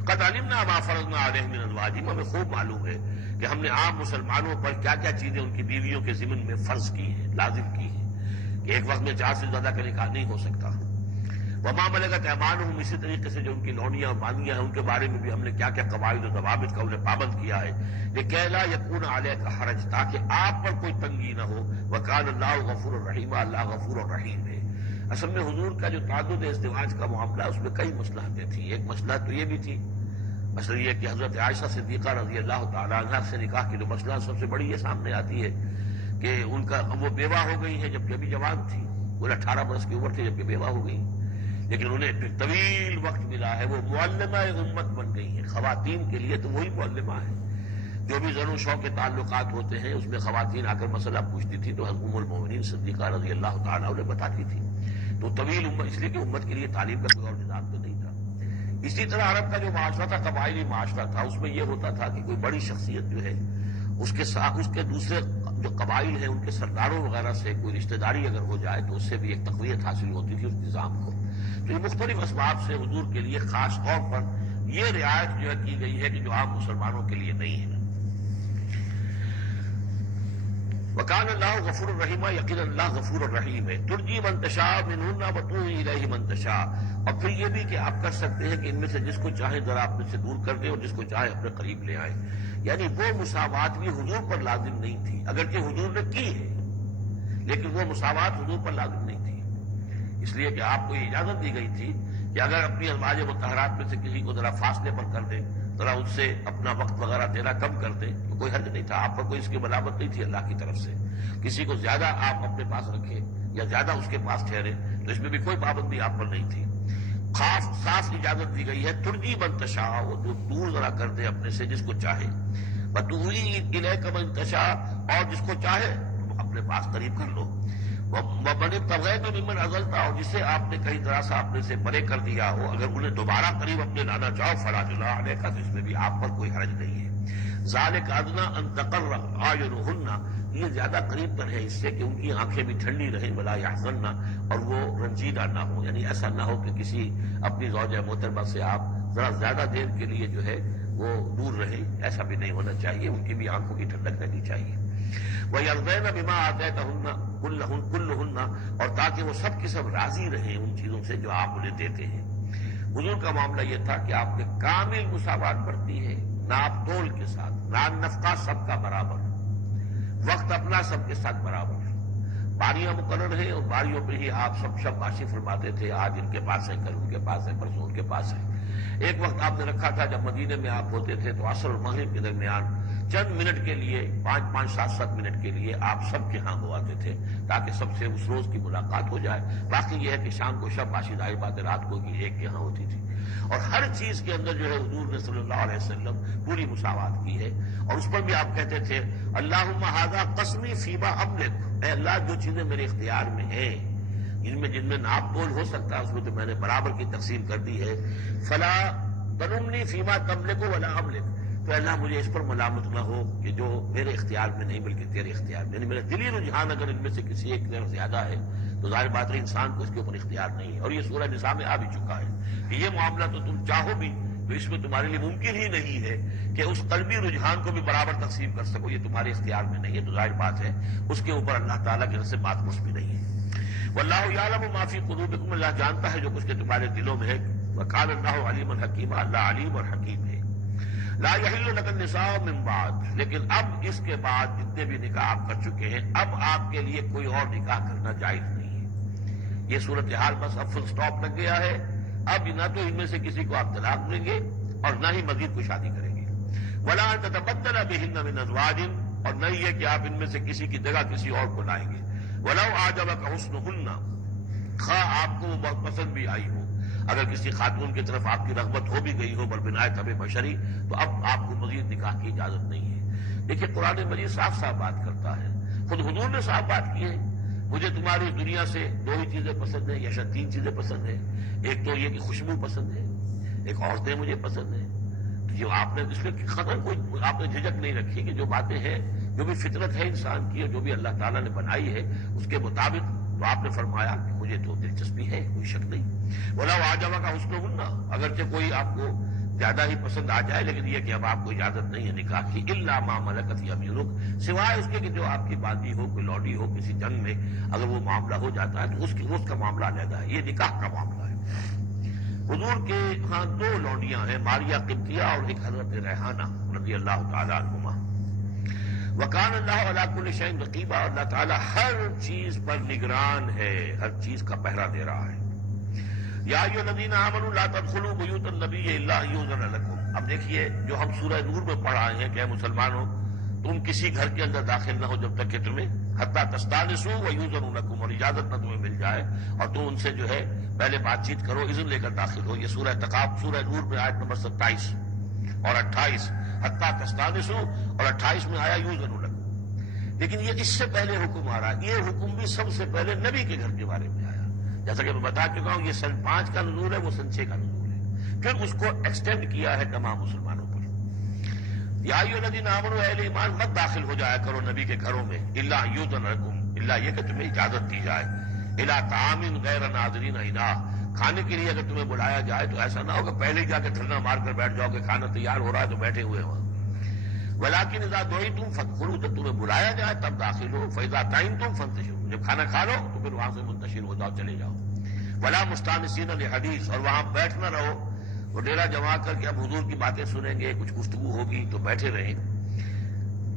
قد علمنا ما فرضنا علیہم من ازواجہم، ہمیں خوب معلوم ہے کہ ہم نے عام مسلمانوں پر کیا کیا چیزیں ان کی بیویوں کے ضمن میں فرض کی ہیں، لازم کی ہیں، کہ ایک وقت میں 4 سے زیادہ کا نکاح نہیں ہو سکتا۔ وما ملکت ایمانہم، اسی طریقے سے جو ان کی لونیاں اور باندیاں ہیں ان کے بارے میں بھی ہم نے کیا کیا قواعد و ضوابط کا انہیں پابند کیا ہے، لکھی لا یکون علیک حرج، تاکہ آپ پر کوئی تنگی نہ ہو، وکان اللہ غفور الرحیم، اللہ غفور الرحیم ہے۔ اصل میں حضور کا جو تعدد ازدواج کا معاملہ، اس میں کئی مصلحتیں تھیں۔ ایک مسئلہ تو یہ بھی تھی، مسئلہ یہ کہ حضرت عائشہ صدیقہ رضی اللہ تعالی عنہ سے نکاح کی جو مسئلہ سب سے بڑی یہ سامنے آتی ہے کہ ان کا وہ بیوہ ہو گئی ہے جبکہ ابھی جوان تھی، وہ 18 برس کی عمر تھی جبکہ بیوہ ہو گئی، لیکن انہیں پھر طویل وقت ملا ہے، وہ معلمہ امت بن گئی ہیں۔ خواتین کے لیے تو وہی معلمہ ہے، جو بھی زن و شوق کے تعلقات ہوتے ہیں اس میں خواتین آ کر مسئلہ پوچھتی تھی تو حضرت ام المؤمنین صدیقہ رضی اللہ تعالیٰ انہیں بتاتی تھی، تو طویل امت، اس لیے کہ امت کے لیے تعلیم کا کوئی اور نظام تو نہیں تھا۔ اسی طرح عرب کا جو معاشرہ تھا قبائلی معاشرہ تھا، اس میں یہ ہوتا تھا کہ کوئی بڑی شخصیت جو ہے اس کے ساتھ اس کے دوسرے جو قبائل ہیں ان کے سرداروں وغیرہ سے کوئی رشتہ داری اگر ہو جائے تو اس سے بھی ایک تقویت حاصل ہوتی تھی اس نظام کو۔ تو یہ مختلف اسباب سے حضور کے لیے خاص طور پر یہ رعایت جو ہے کی گئی ہے کہ جو عام مسلمانوں کے لیے نہیں ہے۔ وکان اللہ غفور الرحیم، یقینا اللہ غفور الرحیم ہے۔ ترجی من تشاء منہن وتؤوی الیہ من تشاء، اور پھر یہ بھی کہ آپ کر سکتے ہیں کہ ان میں سے جس کو چاہیں ذرا اپنے سے دور کر دیں اور جس کو چاہیں اپنے قریب لے آئیں، یعنی وہ مساوات بھی حضور پر لازم نہیں تھی، اگرچہ حضور نے کی ہے لیکن وہ مساوات حضور پر لازم نہیں تھی، اس لیے کہ آپ کو یہ اجازت دی گئی تھی کہ اگر اپنی ازواج مطہرات میں سے کسی کو ذرا فاصلے پر کر دیں، ذرا اس سے اپنا وقت وغیرہ دینا کم کر دیں تو کوئی حرج نہیں تھا، آپ پر کوئی اس کی ملامت نہیں تھی اللہ کی طرف سے۔ کسی کو زیادہ آپ اپنے پاس رکھیں یا زیادہ اس کے پاس ٹھہرے تو اس میں بھی کوئی پابندی آپ پر نہیں تھی، صاف اجازت دی گئی ہے۔ ترجی من تشاء، وہ دور ذرا کر دے اپنے سے جس کو چاہے، وتؤوی الیک من تشاء، اور جس کو چاہے اپنے پاس قریب کر لو، ومن ابتغیت ممن عزلت، اور جسے آپ نے کہیں ذرا سا اپنے سے پرے کر دیا ہو اگر انہیں دوبارہ قریب اپنے لانا چاہو فلا جناح علیک، تو اس میں بھی آپ پر کوئی حرج نہیں ہے۔ ذالک ادنی ان تقر اعینہن، یہ زیادہ قریب پر ہے اس سے کہ ان کی آنکھیں بھی ٹھنڈی رہیں، ولا یحزن، اور وہ رنجیدہ نہ ہو، یعنی ایسا نہ ہو کہ کسی اپنی زوجہ محترمہ سے آپ ذرا زیادہ دیر کے لیے جو ہے وہ دور رہیں، ایسا بھی نہیں ہونا چاہیے، ان کی بھی آنکھوں کی ٹھنڈک رہنی چاہیے۔ وَيَرْضَيْنَ بِمَا آتَيْتَهُنَّ كُلَّهُنَّ، اور تاکہ وہ سب کی سب راضی رہیں ان چیزوں سے جو آپ انہیں دیتے ہیں۔ حضور کا معاملہ یہ تھا کہ آپ نے کامل مساوات برتی ہے، ناپ تول کے ساتھ، نان نفقہ سب کا برابر، وقت اپنا سب کے ساتھ برابر، باریاں مقرر ہیں اور باریوں پہ ہی آپ سب شاباشی فرماتے تھے، آج ان کے پاس ہے، کل ان کے پاس ہے، پرسوں ان کے پاس ہے۔ ایک وقت آپ نے رکھا تھا جب مدینے میں آپ ہوتے تھے تو عصر اور مغرب کے درمیان چند منٹ کے لیے، 5 7 منٹ کے لیے آپ سب کے ہاں ہو آتے تھے تاکہ سب سے اس روز کی ملاقات ہو جائے۔ باقی یہ ہے کہ شام کو شاباشی ظاہر بات رات کو کی ایک کے ہاں ہوتی تھی، اور ہر چیز کے اندر جو ہے حضور نے صلی اللہ علیہ وسلم پوری مساوات کی ہے، اور اس پر بھی آپ کہتے تھے اللہم ھذا قسمی فیما املک، اے اللہ جو چیزیں میرے اختیار میں ہیں، جن میں ناپ تول ہو سکتا ہے اس میں تو میں نے برابر کی تقسیم کر دی ہے، فلا تلمنی فیما تملک ولا املک، تو اللہ مجھے اس پر ملامت نہ ہو کہ جو میرے اختیار میں نہیں بلکہ تیرے اختیار میں، یعنی میرا دلی رجحان اگر ان میں سے کسی ایک طرف زیادہ ہے تو ظاہر بات ہے انسان کو اس کے اوپر اختیار نہیں ہے، اور یہ سورہ نساء میں آ بھی چکا ہے کہ یہ معاملہ تو تم چاہو بھی تو اس میں تمہارے لیے ممکن ہی نہیں ہے کہ اس قلبی رجحان کو بھی برابر تقسیم کر سکو، یہ تمہارے اختیار میں نہیں ہے، تو ظاہر بات ہے اس کے اوپر اللہ تعالیٰ کی طرف سے بات کچھ بھی نہیں ہے۔ واللہ یعلم ما فی قلوبکم، اللہ جانتا ہے جو کچھ کہ تمہارے دلوں میں ہے، وکان اللہ علیما حکیما، اللہ علیم اور حکیم ہے۔ لا یحل لک النساء من بعد، لیکن اب اس کے بعد جتنے بھی نکاح آپ کر چکے ہیں اب آپ کے لیے کوئی اور نکاح کرنا جائز نہیں ہے۔ یہ صورتحال بس اب فل سٹاپ لگ گیا ہے، اب نہ تو ان میں سے کسی کو آپ طلاق دیں گے اور نہ ہی مزید کوئی شادی کریں گے۔ ولا ان تتبدل بهن من ازواج، اور نہ یہ کہ آپ ان میں سے کسی کی جگہ کسی اور کو لائیں گے۔ ولو اعجبک حسنہن، خواہ آپ کو وہ بہت پسند بھی آئی ہو، اگر کسی خاتون کی طرف آپ کی رغبت ہو بھی گئی ہو بربنائے طب بشری، تو اب آپ کو مزید نکاح کی اجازت نہیں ہے۔ دیکھیے قرآن مجید صاف صاف بات کرتا ہے، خود حضور نے صاف بات کی ہے، مجھے تمہاری دنیا سے 2 ہی چیزیں پسند ہیں یا شاید 3 چیزیں پسند ہیں، ایک تو یہ کہ خوشبو پسند ہے، ایک عورتیں مجھے پسند ہیں۔ جو آپ نے اس میں خطر کوئی آپ نے جھجک نہیں رکھی کہ جو باتیں ہیں، جو بھی فطرت ہے انسان کی اور جو بھی اللہ تعالیٰ نے بنائی ہے اس کے مطابق، تو آپ نے فرمایا کہ مجھے تو دلچسپی ہے، کوئی شک نہیں۔ وَلَوْ أَعْجَبَكَ حُسْنُهُنَّ، اگرچہ کوئی آپ کو زیادہ ہی پسند آ جائے، لیکن یہ کہ اب آپ کو اجازت نہیں ہے نکاح کی، إِلَّا مَا مَلَكَتْ يَمِينُكَ، سوائے اس کے کہ جو آپ کی باندھی ہو، کوئی لوڈی ہو کسی جنگ میں اگر وہ معاملہ ہو جاتا ہے تو اس کا معاملہ علیحدہ ہے، یہ نکاح کا معاملہ ہے۔ حضور کے ہاں 2 لونڈیاں ہیں، ماریہ قبطیہ اور ایک حضرت ریحانہ رضی اللہ تعالیٰ عنہما۔ وکان اللہ علی کل شیء رقیبا، اللہ تعالیٰ ہر چیز پر نگران ہے، ہر چیز کا پہرا دے رہا ہے۔ یا ایھا الذین آمنوا لا تدخلوا بیوت النبی الا ان یؤذن لکم، اب دیکھیے جو ہم سورہ نور میں پڑھ آئے ہیں کہ اے مسلمانوں تم کسی گھر کے اندر داخل نہ ہو جب تک کہ تمہیں حتی تستانسوا ویؤذن لکم، اور اجازت نہ تمہیں مل جائے اور تم ان سے جو ہے پہلے بات چیت کرو، اذن لے کر داخل ہو۔ یہ سورہ تقابن، سورہ نور میں آیت نمبر 27 اور 28، حتی تستانسوا اور 28 میں آیا یؤذن لکم۔ لیکن یہ اس سے پہلے حکم آ رہا ہے، یہ حکم بھی سب سے پہلے نبی کے گھر کے بارے میں آیا، جیسا کہ میں بتا چکا ہوں یہ سن 5 کا نزول ہے، وہ سن 6 کا نزول ہے، پھر اس کو ایکسٹینڈ کیا ہے تمام مسلمانوں پر۔ یا ایھا الذین آمنوا، اہل ایمان مت داخل ہو جایا کرو نبی کے گھروں میں، الا ان یؤذن لکم، الا یہ کہ تمہیں اجازت دی جائے، الی طعام غیر ناظرین اناہ، کھانے کے لیے اگر تمہیں بلایا جائے تو ایسا نہ ہو کہ پہلے ہی جا کے دھرنا مار کر بیٹھ جاؤ کہ کھانا تیار ہو رہا ہے تو بیٹھے ہوئے وہاں۔ ولکن اذا دعیتم فادخلوا، جب تمہیں بلایا جائے تب داخل ہو، فاذا طعمتم فانتشروا، جب کھانا کھا لو تو پھر وہاں سے منتشر ہو جاؤ، چلے جاؤ۔ ولا مستانسین لحدیث، اور وہاں بیٹھ نہ رہو وہ ڈیرا جما کر کے اب حضور کی باتیں سنیں گے، کچھ گفتگو ہوگی تو بیٹھے رہیں۔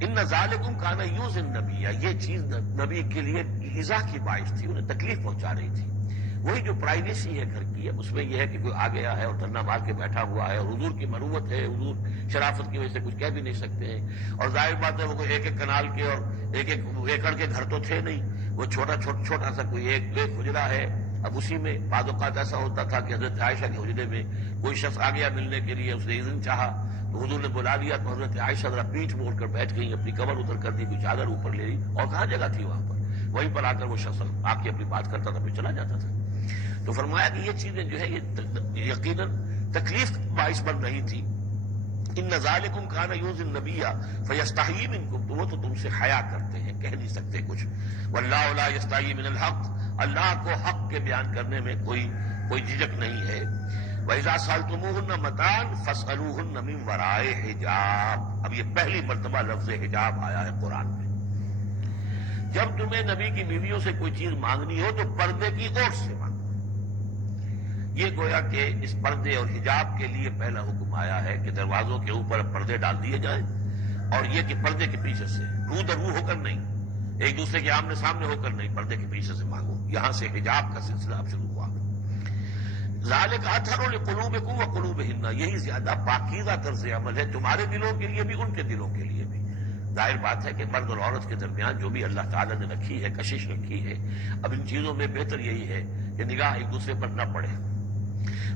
ان ذالکم کان یؤذی النبی، یہ چیز نبی کے لیے ایذا کی باعث تھی، انہیں تکلیف پہنچا رہی تھی۔ وہی جو پرائیویسی ہے گھر کی، اس میں یہ ہے کہ کوئی آ گیا ہے اور دھرنا مار کے بیٹھا ہوا ہے، اور حضور کی مروت ہے، حضور شرافت کی وجہ سے کچھ کہہ بھی نہیں سکتے ہیں، اور ظاہر بات ہے وہ کوئی 1 کنال کے اور 1 ایکڑ کے گھر تو تھے نہیں، وہ چھوٹا سا کوئی ایک حجرہ ہے۔ اب اسی میں بعض اوقات ایسا ہوتا تھا کہ حضرت عائشہ کے حجرے میں کوئی شخص آ گیا ملنے کے لیے، اس نے اذن چاہا تو حضور نے بلا لیا تو حضرت عائشہ ذرا پیٹھ موڑ کر بیٹھ گئی، اپنی کمر اتر کر دی، کوئی چادر اوپر لے لی، اور کہاں جگہ تھی وہاں پر، وہیں پر آ کر وہ شخص آ کے اپنی بات کرتا تھا پھر چلا جاتا تھا۔ تو فرمایا کہ یہ چیزیں جو ہے یہ یقیناً تکلیف باعث بن رہی تھی۔ ان ذالکم کان یؤذی النبی فیستحیی منکم، تو وہ تو تم سے حیا کرتے ہیں، کہہ نہیں سکتے کچھ۔ واللہ لا یستحیی من الحق، اللہ کو حق کے بیان کرنے میں کوئی جھجک نہیں ہے۔ وَإِذَا سَأَلْتُمُوهُنَّ مَتَاعًا فَاسْأَلُوهُنَّ مِنْ وَرَاءِ حِجَابٍ۔ اب یہ پہلی مرتبہ لفظ حجاب آیا ہے قرآن میں۔ جب تمہیں نبی کی بیویوں سے کوئی چیز مانگنی ہو تو پردے کی اوٹ سے مانگو۔ یہ گویا کہ اس پردے اور حجاب کے لیے پہلا حکم آیا ہے کہ دروازوں کے اوپر پردے ڈال دیے جائیں، اور یہ کہ پردے کے پیچھے سے رو در رو ہو کر نہیں، ایک دوسرے کے آمنے سامنے ہو کر نہیں، پردے کے پیچھے سے مانگو۔ یہاں سے حجاب کا سلسلہ اب شروع ہوا۔ ذالک اطہر لقلوبکم وقلوبہن، یہی زیادہ پاکیزہ طرز عمل ہے تمہارے دلوں کے لیے بھی، ان کے دلوں کے لیے بھی۔ ظاہر بات ہے کہ مرد اور عورت کے درمیان جو بھی اللہ تعالیٰ نے رکھی ہے کشش رکھی ہے، اب ان چیزوں میں بہتر یہی ہے کہ نگاہ ایک دوسرے پر نہ پڑے۔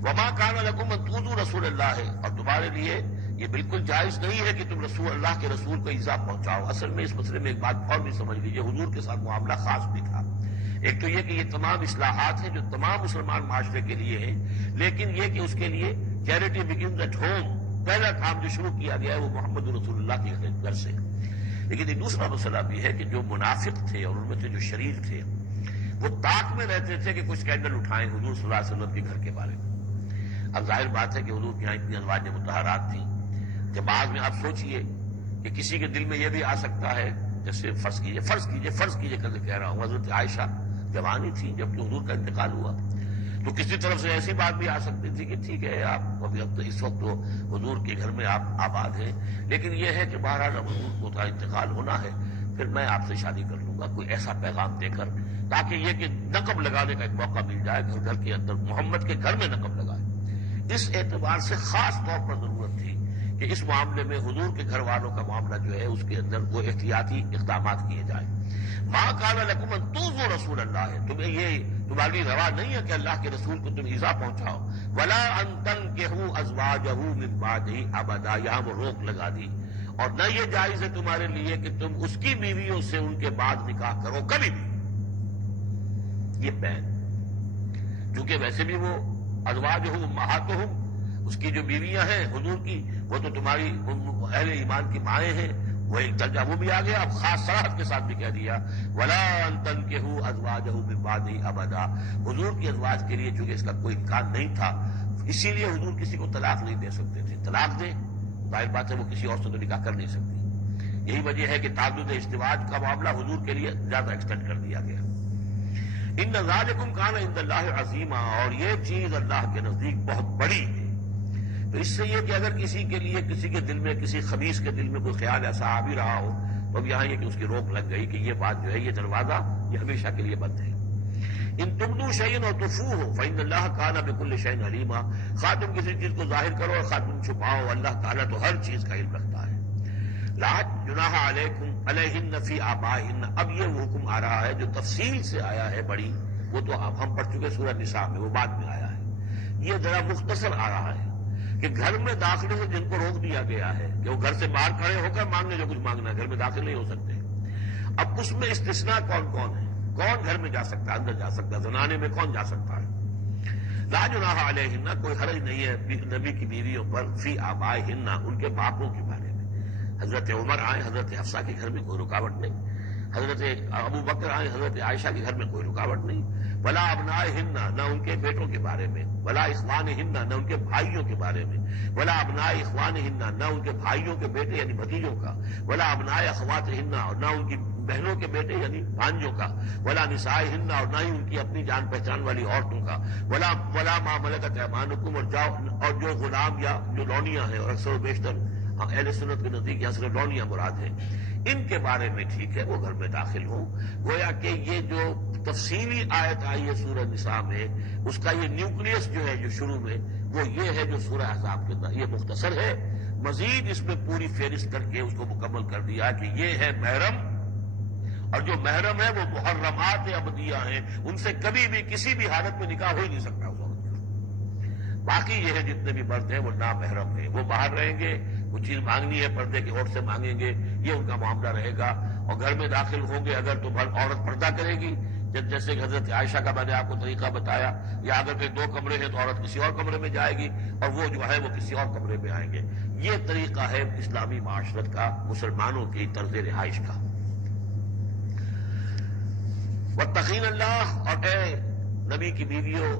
وما کان لکم ان تؤذوا رسول اللہ، اور تمہارے لیے یہ بالکل جائز نہیں ہے کہ تم رسول اللہ کے رسول کو ایذا پہنچاؤ۔ اصل میں اس مسئلے میں ایک بات اور بھی سمجھ لیجیے، حضور کے ساتھ معاملہ خاص بھی تھا۔ ایک تو یہ کہ یہ تمام اصلاحات ہیں جو تمام مسلمان معاشرے کے لیے ہیں، لیکن یہ کہ اس کے لیے چیریٹی بگنز ایٹ ہوم، پہلا کام جو شروع کیا گیا ہے وہ محمد رسول اللہ کے گھر سے۔ لیکن ایک دوسرا مسئلہ بھی ہے کہ جو منافق تھے اور ان میں سے جو شریر تھے وہ طاق میں رہتے تھے کہ کچھ اسکینڈل اٹھائیں حضور صلی اللہ علیہ وسلم کے گھر کے بارے میں۔ اب ظاہر بات ہے کہ حضور کے یہاں اتنی ازواج مطہرات تھیں کہ بعد میں آپ سوچئے کہ کسی کے دل میں یہ بھی آ سکتا ہے، جیسے فرض کیجئے کل کہہ رہا ہوں، حضرت عائشہ جوانی تھی جب کہ حضور کا انتقال ہوا، تو کسی طرف سے ایسی بات بھی آ سکتی تھی کہ ٹھیک ہے آپ ابھی اب تو اس وقت تو حضور کے گھر میں آپ آباد ہیں، لیکن یہ ہے کہ بہرحال اب حضور کو انتقال ہونا ہے، پھر میں آپ سے شادی کر لوں گا، کوئی ایسا پیغام دے کر، تاکہ یہ کہ نقب لگانے کا ایک موقع مل جائے، گھر گھر کے اندر محمد کے گھر میں نقب لگائے۔ اس اعتبار سے خاص طور پر ضرورت تھی کہ اس معاملے میں حضور کے گھر والوں کا معاملہ جو ہے اس کے اندر وہ احتیاطی اقدامات کیے جائیں۔ ما کان لکم ان تؤذوا رسول اللہ، تمہیں یہ تمہاری روا نہیں ہے کہ اللہ کے رسول کو تم ایذا پہنچاؤ، ولا ان تنکحوا ازواجہ من بعدہ ابدا، یہاں وہ روک لگا دی، اور نہ یہ جائز ہے تمہارے لیے کہ تم اس کی بیویوں سے ان کے بعد نکاح کرو کبھی بھی۔ یہ بین کیونکہ ویسے بھی وہ ازواجہ امہاتہم، اس کی جو بیویاں ہیں حضور کی، وہ تو تمہاری اہل ایمان کی مائیں ہیں، وہ ایک درجہ وہ بھی آ گیا۔ اب خاص صراحت کے ساتھ بھی کہہ دیا ولا ان تنکحوا ازواجہ من بعدہ ابدا، حضور کی ازواج کے لیے چونکہ اس کا کوئی امکان نہیں تھا، اسی لیے حضور کسی کو طلاق نہیں دے سکتے تھے۔ طلاق دے ظاہر بات ہے وہ کسی اور سے تو نکاح کر نہیں سکتی، یہی وجہ ہے کہ تعدد ازدواج کا معاملہ حضور کے لیے زیادہ ایکسٹینڈ کر دیا گیا۔ ان ذالکم کان عند اللہ عظیما، اور یہ چیز اللہ کے نزدیک بہت بڑی ہے۔ تو اس سے یہ کہ اگر کسی کے لیے کسی کے دل میں کسی خبیث کے دل میں کوئی خیال ایسا آ بھی رہا ہو تو اب یہاں یہ کہ اس کی روک لگ گئی کہ یہ بات جو ہے یہ دروازہ یہ ہمیشہ کے لیے بند ہے۔ ان تبدوا شیئا اور تخفوہ فإن اللہ کان بکل شیء علیما، خواہ تم کسی چیز کو ظاہر کرو اور خواہ تم چھپاؤ، اللہ تعالیٰ تو ہر چیز کا علم رکھتا ہے۔ لا جناح علیکم علیہن فی آبائہن، اب یہ وہ حکم آ رہا ہے جو تفصیل سے آیا ہے بڑی، وہ تو اب ہم پڑھ چکے سورہ نساء میں، وہ بعد میں آیا ہے، یہ ذرا مختصر آ رہا ہے کہ گھر میں داخلے سے جن کو روک دیا گیا ہے کہ وہ گھر سے باہر کھڑے ہو کر مانگنے جو کچھ مانگنا ہے، گھر میں داخل نہیں ہو سکتے۔ اب اس میں استثناء کون کون ہے، کون گھر میں جا سکتا ہے، اندر جا سکتا ہے، زنانے میں کون جا سکتا ہے؟ لا جناح علیہن، کوئی حرج نہیں ہے نبی کی بیویوں پر، فی آبائہن، ان کے باپوں کے بارے میں۔ حضرت عمر آئے حضرت حفصہ کے گھر میں کوئی رکاوٹ نہیں، حضرت ابو بکر آئے حضرت عائشہ کے گھر میں کوئی رکاوٹ نہیں، ولا ابنائہن، نہ ان کے بیٹوں کے بارے میں، ولا اخوانہن، نہ ان کے بھائیوں کے بارے میں، ولا ابناء اخوانہن، نہ ان کے بھائیوں کے بیٹے یعنی بھتیجوں کا، ولا ابناء اخواتہن، اور نہ ان کی بہنوں کے بیٹے یعنی بھانجوں کا، ولا نسائہن، اور نہ ہی ان کی اپنی جان پہچان والی عورتوں کا، ولا ما ملکت ایمانکم، اور جو غلام یا جو لونیاں ہیں، اور اکثر و بیشتر اہل سنت کے نزدیک یہاں صرف لونیاں مراد ہیں، ان کے بارے میں ٹھیک ہے وہ گھر میں داخل ہوں۔ گویا کہ یہ جو تفصیلی آیت آئی ہے سورہ نساء میں، اس کا یہ نیوکلیس جو ہے جو شروع میں وہ یہ ہے جو سورہ احزاب کے اندر، یہ مختصر ہے، مزید اس میں پوری فہرست کر کے اس کو مکمل کر دیا کہ یہ ہے محرم، اور جو محرم ہے وہ محرمات ابدیہ ہیں، ان سے کبھی بھی کسی بھی حالت میں نکاح ہو ہی نہیں سکتا اس عورت۔ باقی یہ ہے جتنے بھی مرد ہیں وہ نامحرم ہیں، وہ باہر رہیں گے، کچھ چیز مانگنی ہے پردے کی اوٹ سے مانگیں گے، یہ ان کا معاملہ رہے گا، اور گھر میں داخل ہوں گے اگر تو عورت پردہ کرے گی، جیسے کہ حضرت عائشہ کا میں نے آپ کو طریقہ بتایا، یا اگر کوئی 2 کمرے ہیں تو عورت کسی اور کمرے میں جائے گی اور وہ جو ہے وہ کسی اور کمرے میں آئیں گے۔ یہ طریقہ ہے اسلامی معاشرت کا، مسلمانوں کی طرز رہائش کا۔ واتقین اللہ، اور اے نبی کی بیویوں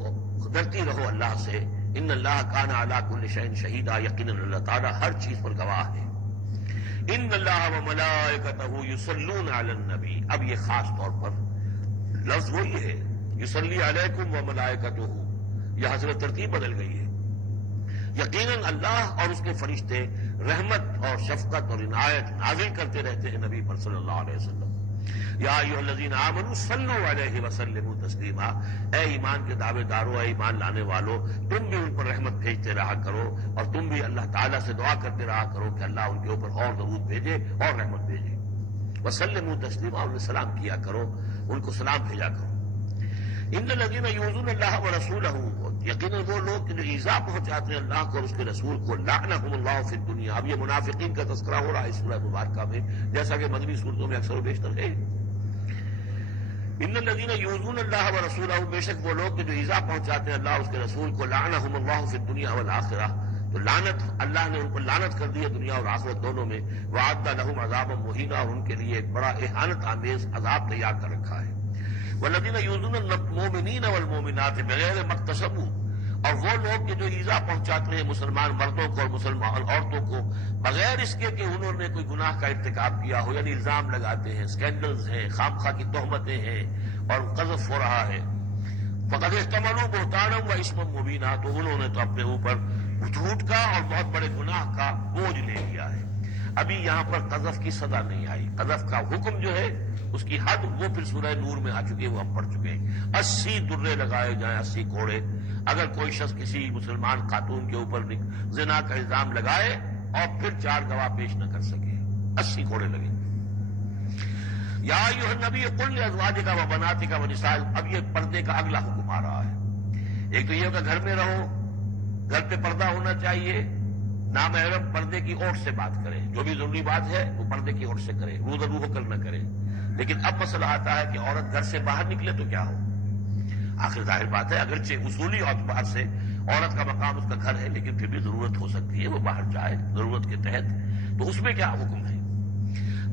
ڈرتی رہو اللہ سے، ان اللہ کان علی کل شیء شہیدا، یقیناً اللہ تعالیٰ ہر چیز پر گواہ ہے. ان اللہ وملائکتہ یصلون علی النبی، اب یہ خاص طور پر لفظ وہی ہے یصلی علیکم وملائکتہ، یہاں سے ترتیب بدل گئی ہے. یقیناً اللہ اور اس کے فرشتے رحمت اور شفقت اور عنایت نازل کرتے رہتے ہیں نبی پر صلی اللہ علیہ وسلم. یا ایھا الذین آمنوا صلوا علیہ وسلموا تسلیما، اے ایمان کے دعوے دارو، اے ایمان لانے والو، تم بھی ان پر رحمت بھیجتے رہا کرو اور تم بھی اللہ تعالیٰ سے دعا کرتے رہا کرو کہ اللہ ان کے اوپر اور درود بھیجے اور رحمت بھیجے. وسلموا تسلیما، انہیں سلام کیا کرو، ان کو سلام بھیجا کرو. ان الذین یؤذون اللہ ورسولہ، یقیناً وہ لوگ جو ایذا پہنچاتے ہیں اللہ کو اور اس کے رسول کو، لعنہم اللہ فی الدنیا. اب یہ منافقین کا تذکرہ ہو رہا ہے اس سورہ مبارکہ میں، جیسا کہ مدنی صورتوں میں اکثر و بیشتر ہے. ان الذین یؤذون اللہ ورسولہ، بے شک وہ لوگ جو ایذا پہنچاتے ہیں اللہ اور اس کے رسول کو، لعنہم اللہ فی الدنیا والآخرہ، تو لعنت اللہ نے ان پر لعنت کر دی ہے دنیا اور آخرت دونوں میں. وعد لہم عذابا مہینا، اور ان کے لیے ایک بڑا اہانت آمیز عذاب تیار کر رکھا ہے. والذین یؤذون المؤمنین والمؤمنات بغیر ما اکتسبوا، اور وہ لوگ جو ایذا پہنچاتے ہیں مسلمان مردوں کو اور مسلمان عورتوں کو بغیر اس کے کہ انہوں نے کوئی گناہ کا ارتکاب کیا ہو، یعنی الزام لگاتے ہیں، اسکینڈلز ہیں، خام خواہ کی تہمتیں ہیں اور قذف ہو رہا ہے. فقد احتملوا بہتانا و اسما مبینا، تو انہوں نے تو اپنے اوپر جھوٹ کا اور بہت بڑے گناہ کا بوجھ لے لیا ہے. ابھی یہاں پر قذف کی سزا نہیں آئی، قذف کا حکم جو ہے اس کی حد وہ پھر سورہ نور میں آ چکے، وہ ہم پڑھ چکے ہیں. 80 درے لگائے جائیں، 80 کوڑے. اگر کوئی شخص کسی مسلمان خاتون کے اوپر زنا کا الزام لگائے اور پھر 4 گواہ پیش نہ کر سکے، 80 کوڑے لگے. یا ایھا النبی قل لازواجک وبناتک ونساء، اب یہ پردے کا اگلا حکم آ رہا ہے. ایک تو یہ کہ گھر میں رہو، گھر پہ پردہ ہونا چاہیے، نامحرم پردے کی اوٹ سے بات کرے، جو بھی ضروری بات ہے وہ پردے کی اوٹ سے کرے، رو در رو کر نہ کرے. لیکن اب مسئلہ آتا ہے کہ عورت گھر سے باہر نکلے تو کیا ہو. آخر ظاہر بات ہے اگرچہ اصولی اعتبار سے عورت کا مقام اس کا گھر ہے، لیکن پھر بھی ضرورت ہو سکتی ہے وہ باہر جائے ضرورت کے تحت، تو اس میں کیا حکم ہے.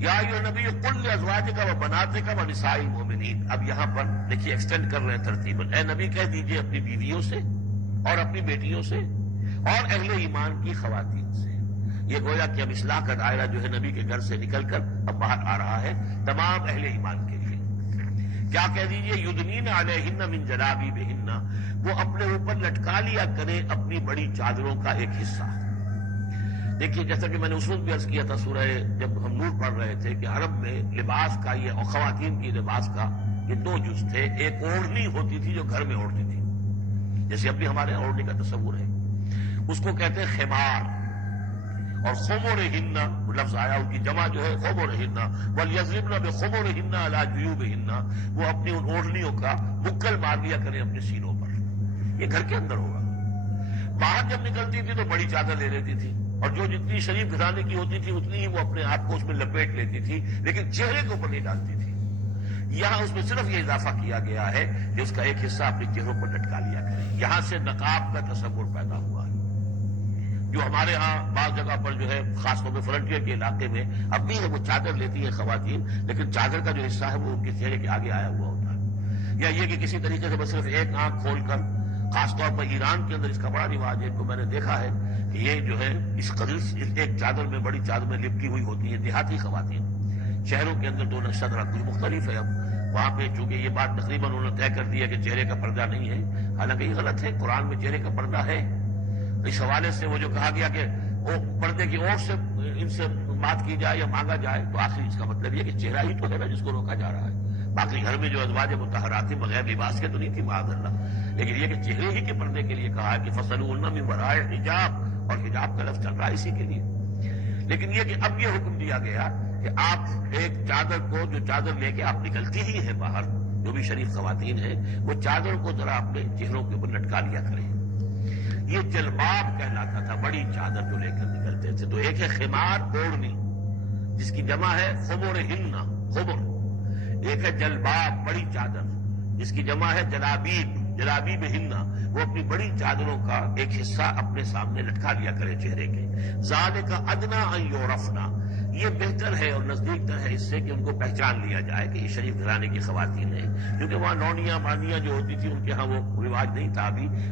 یا ایھا النبی قل لازواجک وبناتک ونساء المؤمنین، اب یہاں پر دیکھیے ایکسٹینڈ کر رہے ہیں ترتیباً. اے نبی کہہ دیجئے اپنی بیویوں سے اور اپنی بیٹیوں سے اور اہل ایمان کی خواتین سے. یہ گویا کہ اب اصلاح کا دائرہ جو ہے نبی کے گھر سے نکل کر اب باہر آ رہا ہے تمام اہل ایمان کے لیے. کیا کہہ دیجئے یدنین علیہن من جلابیبہن، وہ اپنے اوپر لٹکا لیا کریں اپنی بڑی چادروں کا ایک حصہ. دیکھیے جیسا کہ میں نے اس وقت بھی عرض کیا تھا سورہ جب ہم نور پڑھ رہے تھے کہ عرب میں لباس کا یہ اور خواتین کی لباس کا یہ 2 جز تھے. ایک اوڑھنی ہوتی تھی جو گھر میں اوڑھتی تھی، جیسے اب بھی ہمارے اوڑھنی کا تصور ہے، اس کو کہتے ہیں خمار. اور خمرہن لفظ آیا ان کی جمع جو ہے خمرہن، ولیضربن بخمرہن علی جیوبہن، وہ اپنی ان اوڑھنیوں کا بکل مار لیا کریں اپنے سینوں پر. یہ گھر کے اندر ہوگا. باہر جب نکلتی تھی تو بڑی چادر لے لیتی تھی، اور جو جتنی شریف گھرانے کی ہوتی تھی اتنی ہی وہ اپنے آپ کو اس میں لپیٹ لیتی تھی، لیکن چہرے کے اوپر نہیں ڈالتی تھی. یہاں اس میں صرف یہ اضافہ کیا گیا ہے کہ اس کا ایک حصہ اپنے چہروں پر لٹکا لیا کرے. یہاں سے نقاب کا تصور پیدا ہوا ہے، جو ہمارے ہاں بعض جگہ پر جو ہے خاص طور پہ فرنٹیئر کے علاقے میں اب بھی ہے وہ چادر لیتی ہیں خواتین، لیکن چادر کا جو حصہ ہے وہ ان کے چہرے کے آگے آیا ہوا ہوتا ہے. یا یہ کہ کسی طریقے سے بس صرف ایک آنکھ کھول کر، خاص طور پر ایران کے اندر اس کا بڑا رواج ہے کو میں نے دیکھا ہے کہ یہ جو ہے اس قدر ایک چادر میں بڑی چادر میں لپٹی ہوئی ہوتی ہے. دیہاتی خواتین شہروں کے اندر تو نقشہ ذرا کچھ مختلف ہے. اب وہاں پہ چونکہ یہ بات تقریباً انہوں نے طے کر دیا کہ چہرے کا پردہ نہیں ہے، حالانکہ یہ غلط ہے. قرآن میں چہرے کا پردہ ہے. اس حوالے سے وہ جو کہا گیا کہ وہ پردے کی اور سے ان سے بات کی جائے یا مانگا جائے، تو آخری اس کا مطلب یہ کہ چہرہ ہی تو ہے نا جس کو روکا جا رہا ہے. باقی گھر میں جو ازواج مطہرات تھی بغیر لباس کے تو نہیں تھی معاذ اللہ، لیکن یہ کہ چہرے ہی کے پردے کے لیے کہا ہے کہ فصلوهن من وراء حجاب، اور حجاب کا لفظ چل رہا ہے اسی کے لیے. لیکن یہ کہ اب یہ حکم دیا گیا کہ آپ ایک چادر کو، جو چادر لے کے آپ نکلتی ہی ہے باہر، جو بھی شریف خواتین ہیں وہ چادر کو ذرا اپنے چہروں کے اوپر لٹکا لیا کریں. یہ جلباب کہلاتا تھا، بڑی چادر جو لے کر نکلتے تھے. تو ایک ہے خمار اوڑھنی جس کی جمع ہے خمرہن، خمر. ایک ہے جلباب بڑی چادر جس کی جمع ہے جلابیب، جلابیبہن. وہ اپنی بڑی چادروں کا ایک حصہ اپنے سامنے لٹکا لیا کرے چہرے کے. ذالک ادنیٰ ان یعرفنا، یہ بہتر ہے اور نزدیک تر ہے اس سے کہ ان کو پہچان لیا جائے کہ یہ شریف گھرانے کی خواتین ہیں، کیونکہ وہاں لونیاں مانیاں جو ہوتی تھی ان کے ہاں وہ رواج نہیں تھا.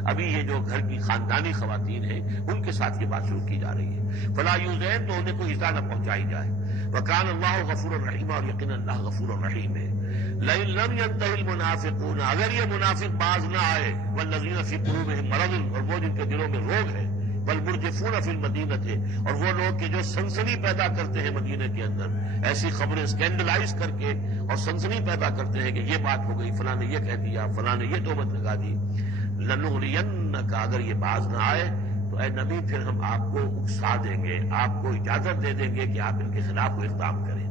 ابھی یہ جو گھر کی خاندانی خواتین ہیں ان کے ساتھ یہ بات شروع کی جا رہی ہے. فلا یؤذین، تو انہیں کوئی ایذا نہ پہنچائی جائے. وکان اللہ غفور الرحیم، اور یقینا اللہ غفور الرحیم ہے. لئن لم ينتهِ المنافقون، اگر یہ منافق باز نہ آئے، والذین فی قلوبہم مرض، اور وہ جن کے دلوں میں روگ ہے، والمرجفون فی المدینہ، اور وہ لوگ کہ جو سنسنی پیدا کرتے ہیں مدینے کے اندر، ایسی خبریں اسکینڈلائز کر کے اور سنسنی پیدا کرتے ہیں کہ یہ بات ہو گئی، فلاں نے یہ کہہ دیا، فلاں نے یہ تہمت لگا دی. لنغرینک، اگر یہ باز نہ آئے تو اے نبی پھر ہم آپ کو اکسا دیں گے، آپ کو اجازت دے دیں گے کہ آپ ان کے خلاف کوئی اقدام کریں.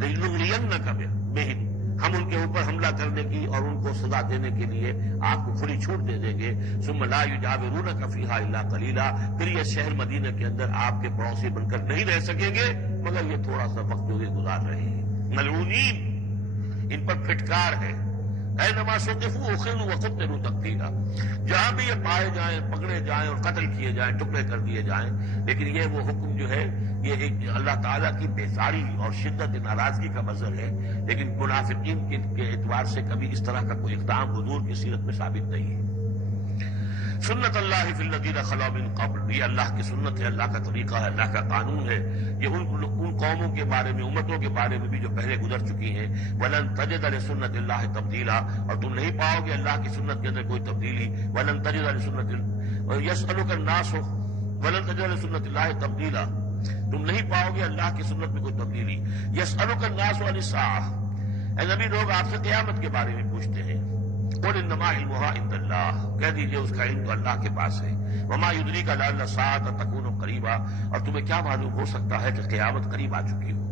لنغرینک بہم، ہم ان کے اوپر حملہ کرنے کی اور ان کو سزا دینے کے لیے آپ کو کھلی چھوٹ دے دیں گے. ثم لا یجاورونک فیہا الا قلیلا، پھر یہ شہر مدینہ کے اندر آپ کے پڑوسی بن کر نہیں رہ سکیں گے مگر یہ تھوڑا سا وقت جو یہ گزار رہے ہیں. ملعونین، ان پر پھٹکار ہے. اینما ثقفوا اخذوا وقتلوا تقتیلا، جہاں بھی یہ پائے جائیں، پکڑے جائیں اور قتل کیے جائیں، ٹکڑے کر دیے جائیں. لیکن یہ وہ حکم جو ہے یہ ایک اللہ تعالیٰ کی بیزاری اور شدت ناراضگی کا مظہر ہے. لیکن منافقین کے اعتبار سے کبھی اس طرح کا کوئی اقدام حضور کی سیرت میں ثابت نہیں ہے. سنت اللہ فی الذین خلوا من قبل، یہ اللہ کی سنت ہے، اللہ کا طریقہ ہے، اللہ کا قانون ہے. یہ ان قوموں کے بارے میں، امتوں کے بارے میں بھی جو پہلے گزر چکی ہیں. ولن تجد لسنت اللہ تبدیلا، اور تم نہیں پاؤ گے اللہ کی سنت کے اندر کوئی تبدیلی. ولن تجد لسنت یسألک الناس، ولن تجد لسنت اللہ تبدیلا، تم نہیں پاؤ گے اللہ کی سنت میں کوئی تبدیلی. یسألک الناس عن الساعہ، اے نبی لوگ آپ سے قیامت کے بارے میں پوچھتے ہیں. قل انما علمها عند اللہ، کہہ دیجئے اس کا علم تو اللہ کے پاس ہے. وما یدریک لعل الساعة تکون قریبا، اور تمہیں کیا معلوم ہو سکتا ہے کہ قیامت قریب آ چکی ہو.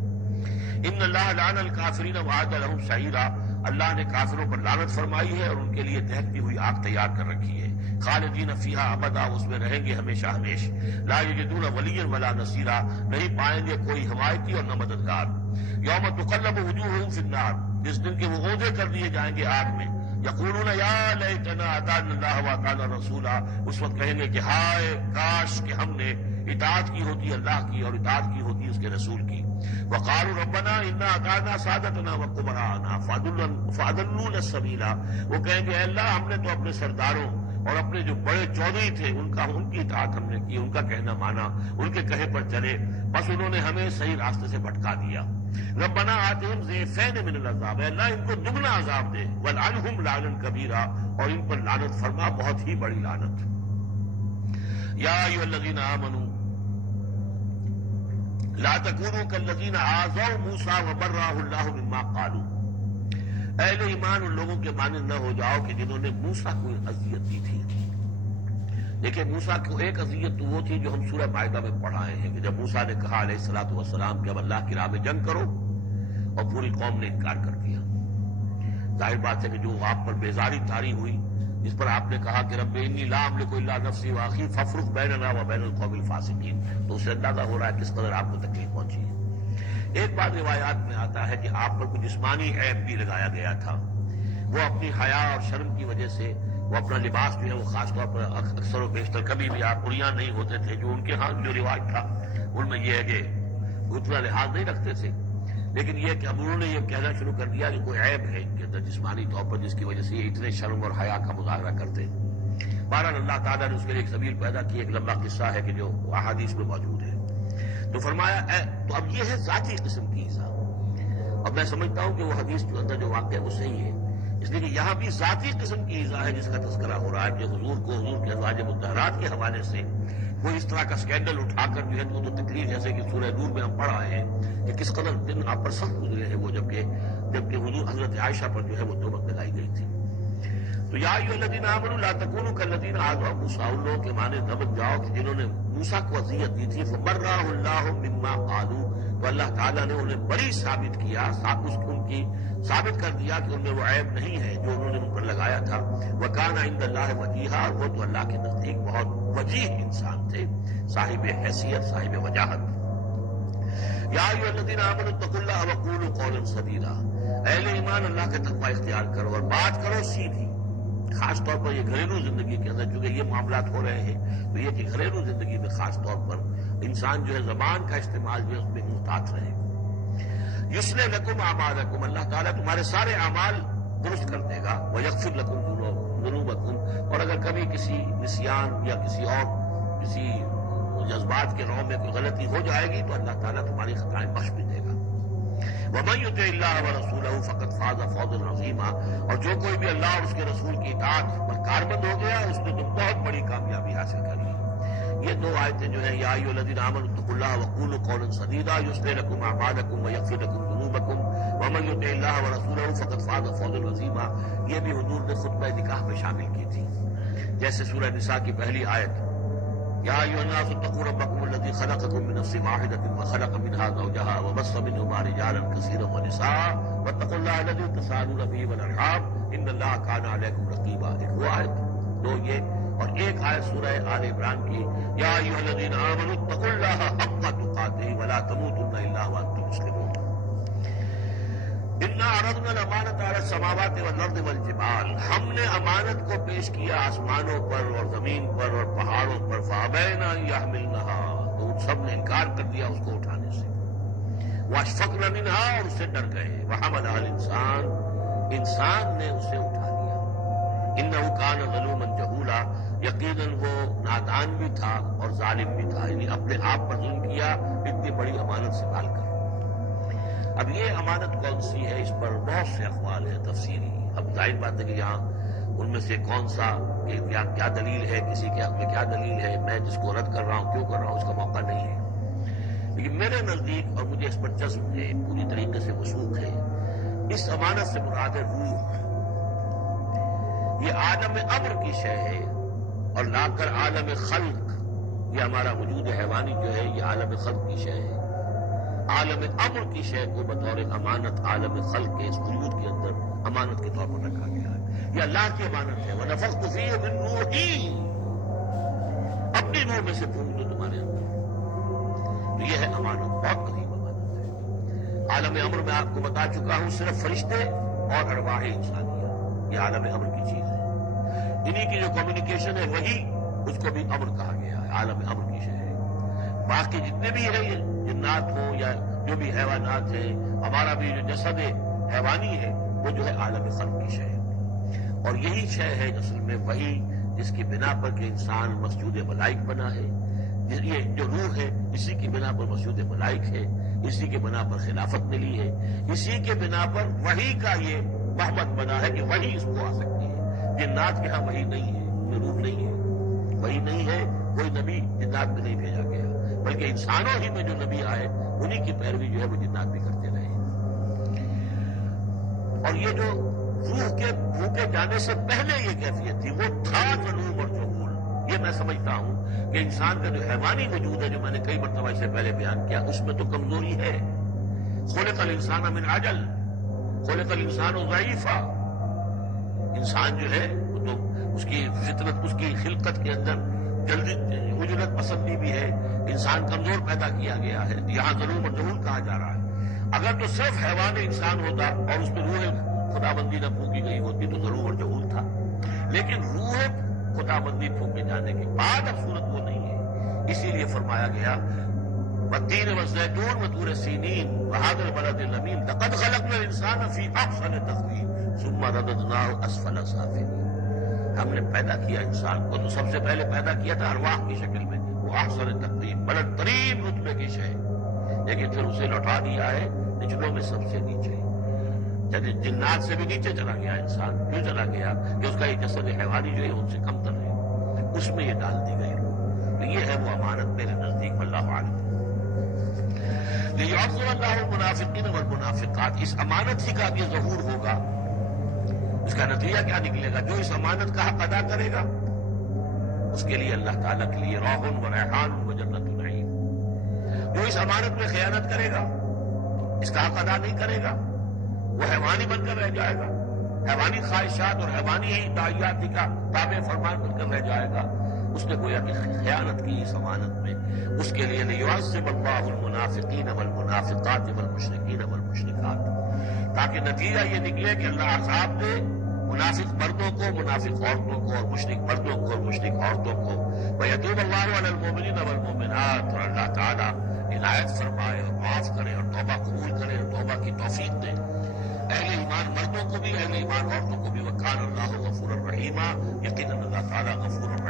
ان اللہ لعن الکافرین وعد لهم سعیرا، اللہ نے کافروں پر لعنت فرمائی ہے اور ان کے لیے دہکتی ہوئی آگ تیار کر رکھی ہے. خالدین فیہا ابدا، اس میں رہیں گے ہمیشہ ہمیش. لا یجدون ولیا ولا نصیرا، نہیں پائیں گے کوئی حمایتی اور نہ مددگار. یوم تقلب وجوہہم فی النار، جس دن کے وہ اونچے کر دیے جائیں گے آگ میں. یقولون یا لیتنا اطعنا اللہ واطعنا الرسول، اس وقت کہیں گے کہ ہائے کاش کہ ہم نے اطاعت کی ہوتی اللہ کی اور اطاعت کی ہوتی اس کے رسول کی. وقالوا ربنا انا اطعنا سادتنا وكبراءنا فاضلونا السبیل، وہ کہیں گے اے اللہ ہم نے تو اپنے سرداروں اور اپنے جو بڑے چودھری تھے ان کی اطاعت ہم نے کی، ان کا کہنا مانا، ان کے کہے پر چلے، بس انہوں نے ہمیں صحیح راستے سے بھٹکا دیا. ربنا آتہم ضعفین من العذاب، اے اللہ ان کو دگنا عذاب دے. ولعنہم لعنا کبیرا، اور ان پر لعنت فرما بہت ہی بڑی لعنت. یا ایھا الذین آمنوا لا تکونوا کالذین آذوا موسیٰ وبرأہ اللہ مما قالوا، اہل ایمان ان لوگوں کے مانند نہ ہو جاؤ کہ جنہوں نے موسیٰ کو اذیت دی تھی. دیکھیں موسیٰ کو ایک اذیت تو وہ تھی جو ہم سورہ مائدہ میں پڑھائے ہیں کہ جب موسیٰ نے کہا علیہ الصلوۃ والسلام کہ اب اللہ کی راہ میں جنگ کرو، اور پوری قوم نے انکار کر دیا. ظاہر بات ہے کہ جو آپ پر بیزاری طاری ہوئی، جس پر آپ نے کہا کہ رب انی لا املک الا نفسی واخی فافرق بیننا وبین القوم الفاسقین، تو اس سے اندازہ ہو رہا ہے کس قدر آپ کو تکلیف پہنچی ہے. ایک بات روایات میں آتا ہے کہ آپ پر کوئی جسمانی عیب بھی لگایا گیا تھا. وہ اپنی حیا اور شرم کی وجہ سے وہ اپنا لباس جو ہے وہ خاص طور پر اکثر و بیشتر کبھی بھی آپ عریان نہیں ہوتے تھے. جو ان کے ہاں جو رواج تھا ان میں یہ ہے کہ اتنا لحاظ نہیں رکھتے تھے. لیکن یہ کہ اب انہوں نے یہ کہنا شروع کر دیا کہ کوئی عیب ہے ان کے اندر جسمانی طور پر جس کی وجہ سے یہ اتنے شرم اور حیا کا مظاہرہ کرتے. بہرحال اللہ تعالیٰ نے اس کے لیے ایک سبیل پیدا کی. ایک لمبا قصہ ہے کہ جو احادیث میں موجود ہے. تو فرمایا تو اب یہ ہے ذاتی قسم کی ایذا. اب میں سمجھتا ہوں کہ وہ حدیث کے اندر جو واقعہ ہے وہ صحیح ہے، اس لیے کہ یہاں بھی ذاتی قسم کی ایذا ہے جس کا تذکرہ ہو رہا ہے کہ حضور کو حضور کے ازواج مطہرات کے حوالے سے کوئی اس طرح کا اسکینڈل اٹھا کر جو ہے تو تکلیف، جیسے کہ سورہ نور میں ہم پڑھ آئے ہیں کہ کس قدر دن آپ پر سخت گزرے ہیں وہ، جبکہ حضور حضرت عائشہ پر جو ہے وہ تہمت لگائی گئی تھی. تو یا ایھا الذین آمنوا لا تکونوا کالذین آذوا موسیٰ، ان لوگوں کے معنی نہ بن جاؤ کہ جنہوں نے موسیٰ کو اذیت دی تھی. فبرأہ اللہ مما قالوا، تو اللہ تعالیٰ نے انہیں بری ثابت کیا، ان کی ثابت کر دیا کہ ان میں وہ عیب نہیں ہے جو انہوں نے ان پر لگایا تھا. وکان عند اللہ وجیہا، اور وہ تو اللہ کے نزدیک بہت وجیح انسان تھے، صاحب حیثیت، صاحب وجاہت. یا ایھا الذین آمنوا اتقوا اللہ وقولوا قولا سدیدا، اہل ایمان اللہ کا تقوی اختیار کرو اور بات کرو سیدھی. خاص طور پر یہ گھریلو زندگی کے اندر چونکہ یہ معاملات ہو رہے ہیں تو یہ کہ گھریلو زندگی میں خاص طور پر انسان جو ہے زبان کا استعمال جو ہے اس میں محتاط رہے. یصلح لکم اعمالکم، اللہ تعالیٰ تمہارے سارے اعمال درست کر دے گا. ویغفر لکم ذنوبکم، اور اگر کبھی کسی نسیان یا کسی جذبات کے رو میں کوئی غلطی ہو جائے گی تو اللہ تعالیٰ تمہاری خطائیں بخش بھی دے گا. ومن یطع اللہ ورسولہ فقد فاز فوزا عظیما، اور جو کوئی بھی اللہ اور اس کے رسول کی اطاعت پر کاربند ہو گیا اس نے تو بہت بڑی کامیابی حاصل کر لی. یہ دو آیتیں جو ہیں یا ایھا الذین آمنوا اتقوا اللہ وقولوا قولا سدیدا یصلح لکم اعمالکم ویغفر لکم ذنوبکم ومن یطع اللہ ورسولہ فقد فاز فوزا عظیما، یہ بھی حضور نے خطبہ نکاح میں شامل کی تھی. جیسے سورہ نساء کی پہلی آیت یا ایھا الناس اتقوا ربکم الذی خلقکم من نفس واحدۃ وخلق منها زوجها وبث منهما رجالا كثيرا ونساء واتقوا الله الذي تساءلون به والارحام ان اللہ کان علیکم رقیبا. ایک وہ آیت، دو یہ، اور ایک آیت سورہ آل عمران کی یا ایھا الذین آمنوا اتقوا اللہ حق تقاتہ ولا تموتن الا وانتم مسلمون. انا عرضنا الامانۃ علی السماوات والارض والجبال، ہم نے امانت کو پیش کیا آسمانوں پر اور زمین پر اور پہاڑوں پر. فابین ان یحملنها، تو ان سب نے انکار کر دیا اس کو اٹھانے سے. واشفقن منها، اور اس سے ڈر گئے. وحملها الانسان، انسان نے اسے اٹھا لیا. انه کان ظلوما جہولا، یقیناً وہ نادان بھی تھا اور ظالم بھی تھا، یعنی اپنے آپ پر ظلم کیا اتنی بڑی امانت سنبھال کر. اب یہ امانت کون سی ہے، اس پر بہت سے اقوال ہیں تفسیری. اب ظاہر بات ہے کہ یہاں ان میں سے کون سا کیا دلیل ہے، کسی کے حق میں کیا دلیل ہے، میں جس کو رد کر رہا ہوں کیوں کر رہا ہوں اس کا موقع نہیں ہے. لیکن میرے نزدیک، اور مجھے اس پر جذب ہے، پوری طریقے سے وثوق ہے، اس امانت سے مراد روح. یہ عالم امر کی شے ہے، اور لا کر عالم خلق، یہ ہمارا وجود حیوانی جو ہے یہ عالم خلق کی شے ہے. عالم امر کی شے کو بطور امانت عالم خلق کے اس وجود کے اندر امانت کے طور پر رکھا گیا ہے. یہ اللہ کی امانت ہے. وَنَفَخْتُ فِيهِ مِن رُوحِي، اپنی روح میں سے پھونک دو تمہارے اندر. تو یہ ہے امانت، بہت عظیم امانت ہے. عالم امر میں آپ کو بتا چکا ہوں صرف فرشتے اور ارواح انسانیہ، یہ عالم امر کی چیز ہے. انہی کی جو کمیونیکیشن ہے وہی اس کو بھی امر کہا گیا ہے، عالم امر کی شے ہے. باقی جتنے بھی ہیں یہ جنات ہوں یا جو بھی حیوانات ہیں، ہمارا بھی جو جسد حیوانی ہے وہ جو ہے عالم خلق کی شے ہے. اور یہی شے ہے اصل میں وہی جس کی بنا پر کہ انسان مسجود ملائک بنا ہے. یہ جو روح ہے اسی کی بنا پر مسجود ملائک ہے، اسی کے بنا پر خلافت ملی ہے، اسی کے بنا پر وحی کا یہ محمد بنا ہے کہ وحی اس کو آ سکتی ہے. جنات کے ہاں وحی نہیں ہے، یہ روح نہیں ہے، وحی نہیں ہے. کوئی نبی جنات میں نہیں بھیجا گیا، بلکہ انسانوں ہی میں جو نبی آئے انہی کی پیروی جو ہے وہ جنات بھی کرتے رہے. اور یہ جو روح کے پھونکے جانے سے پہلے یہ کیفیت تھی وہ تھا ظلوم اور جہول. یہ میں سمجھتا ہوں کہ انسان کا جو حیوانی وجود ہے جو میں نے کئی مرتبہ اس سے پہلے بیان کیا اس میں تو کمزوری ہے. خلق الانسان من عجل، خلق الانسان ضعیفا. انسان جو ہے وہ تو اس کی فطرت، اس کی خلقت کے اندر جلدی اجرت پسندی بھی ہے. انسان کمزور پیدا کیا گیا ہے. یہاں ظلم اور جہول کہا جا رہا ہے. اگر تو صرف حیوان انسان ہوتا اور اس میں روح خدا بندی نہ پھونکی گئی ہوتی تو ظلم اور جہول تھا. لیکن روح خدا بندی پھونکے جانے کے بعد اب صورت وہ نہیں ہے. اسی لیے فرمایا گیا والتین والزیتون وطور سینین وہذا البلد الامین لقد خلقنا الانسان فی احسن تقویم ثم رددناه اسفل سافلین. ہم نے پیدا کیا انسان کو تو سب سے پہلے پیدا کیا تھا ارواح کی شکل میں، وہ احسن تقویم بلند ترین رتبے کی شے، لیکن پھر اسے لوٹا دیا ہے نچلوں میں سب سے نیچے. یعنی جنات سے بھی نیچے چلا گیا انسان. کیوں چلا گیا؟ کہ اس کا یہ جسد حیوانی جو ہے ان سے کم تر ہے، اس میں یہ ڈال دی گئی روح. تو یہ ہے وہ امانت میرے نزدیک، واللہ عالم. لیعذب اللہ المنافقین والمنافقات، اس امانت ہی کا یہ ظہور ہوگا. اس کا نتیجہ کیا نکلے گا؟ جو اس امانت کا حق ادا کرے گا اس کے لیے اللہ تعالیٰ کے لیے روح و ریحان و جنت النعیم. جو اس امانت میں خیانت کرے گا، اس کا حق ادا نہیں کرے گا، وہ حیوانی بن کر رہ جائے گا، حیوانی خواہشات اور حیوانی ہی داعیات کا تابع فرمان بن کر رہ جائے گا. اس نے کوئی خیانت کی اس امانت میں. اس کے لیے لیعذب اللہ المنافقین والمنافقات والمشرکین والمشرکات، تاکہ نتیجہ یہ نکلے کہ اللہ عذاب دے منافق مردوں کو، منافق عورتوں کو، اور مشرک مردوں کو اور مشرک عورتوں کو. وَيَتُوبَ اللَّهُ عَلَى الْمُؤْمِنِينَ وَالْمُؤْمِنَاتِ، اور اللہ تعالیٰ عنایت فرمائے اور معاف کرے اور توبہ قبول کرے اور توبہ کی توفیق دے اہل ایمان مردوں کو بھی، اہل ایمان عورتوں کو بھی. وَكَانَ اللَّهُ غَفُورًا رَحِيمًا، یقیناً اللہ تعالیٰ غفور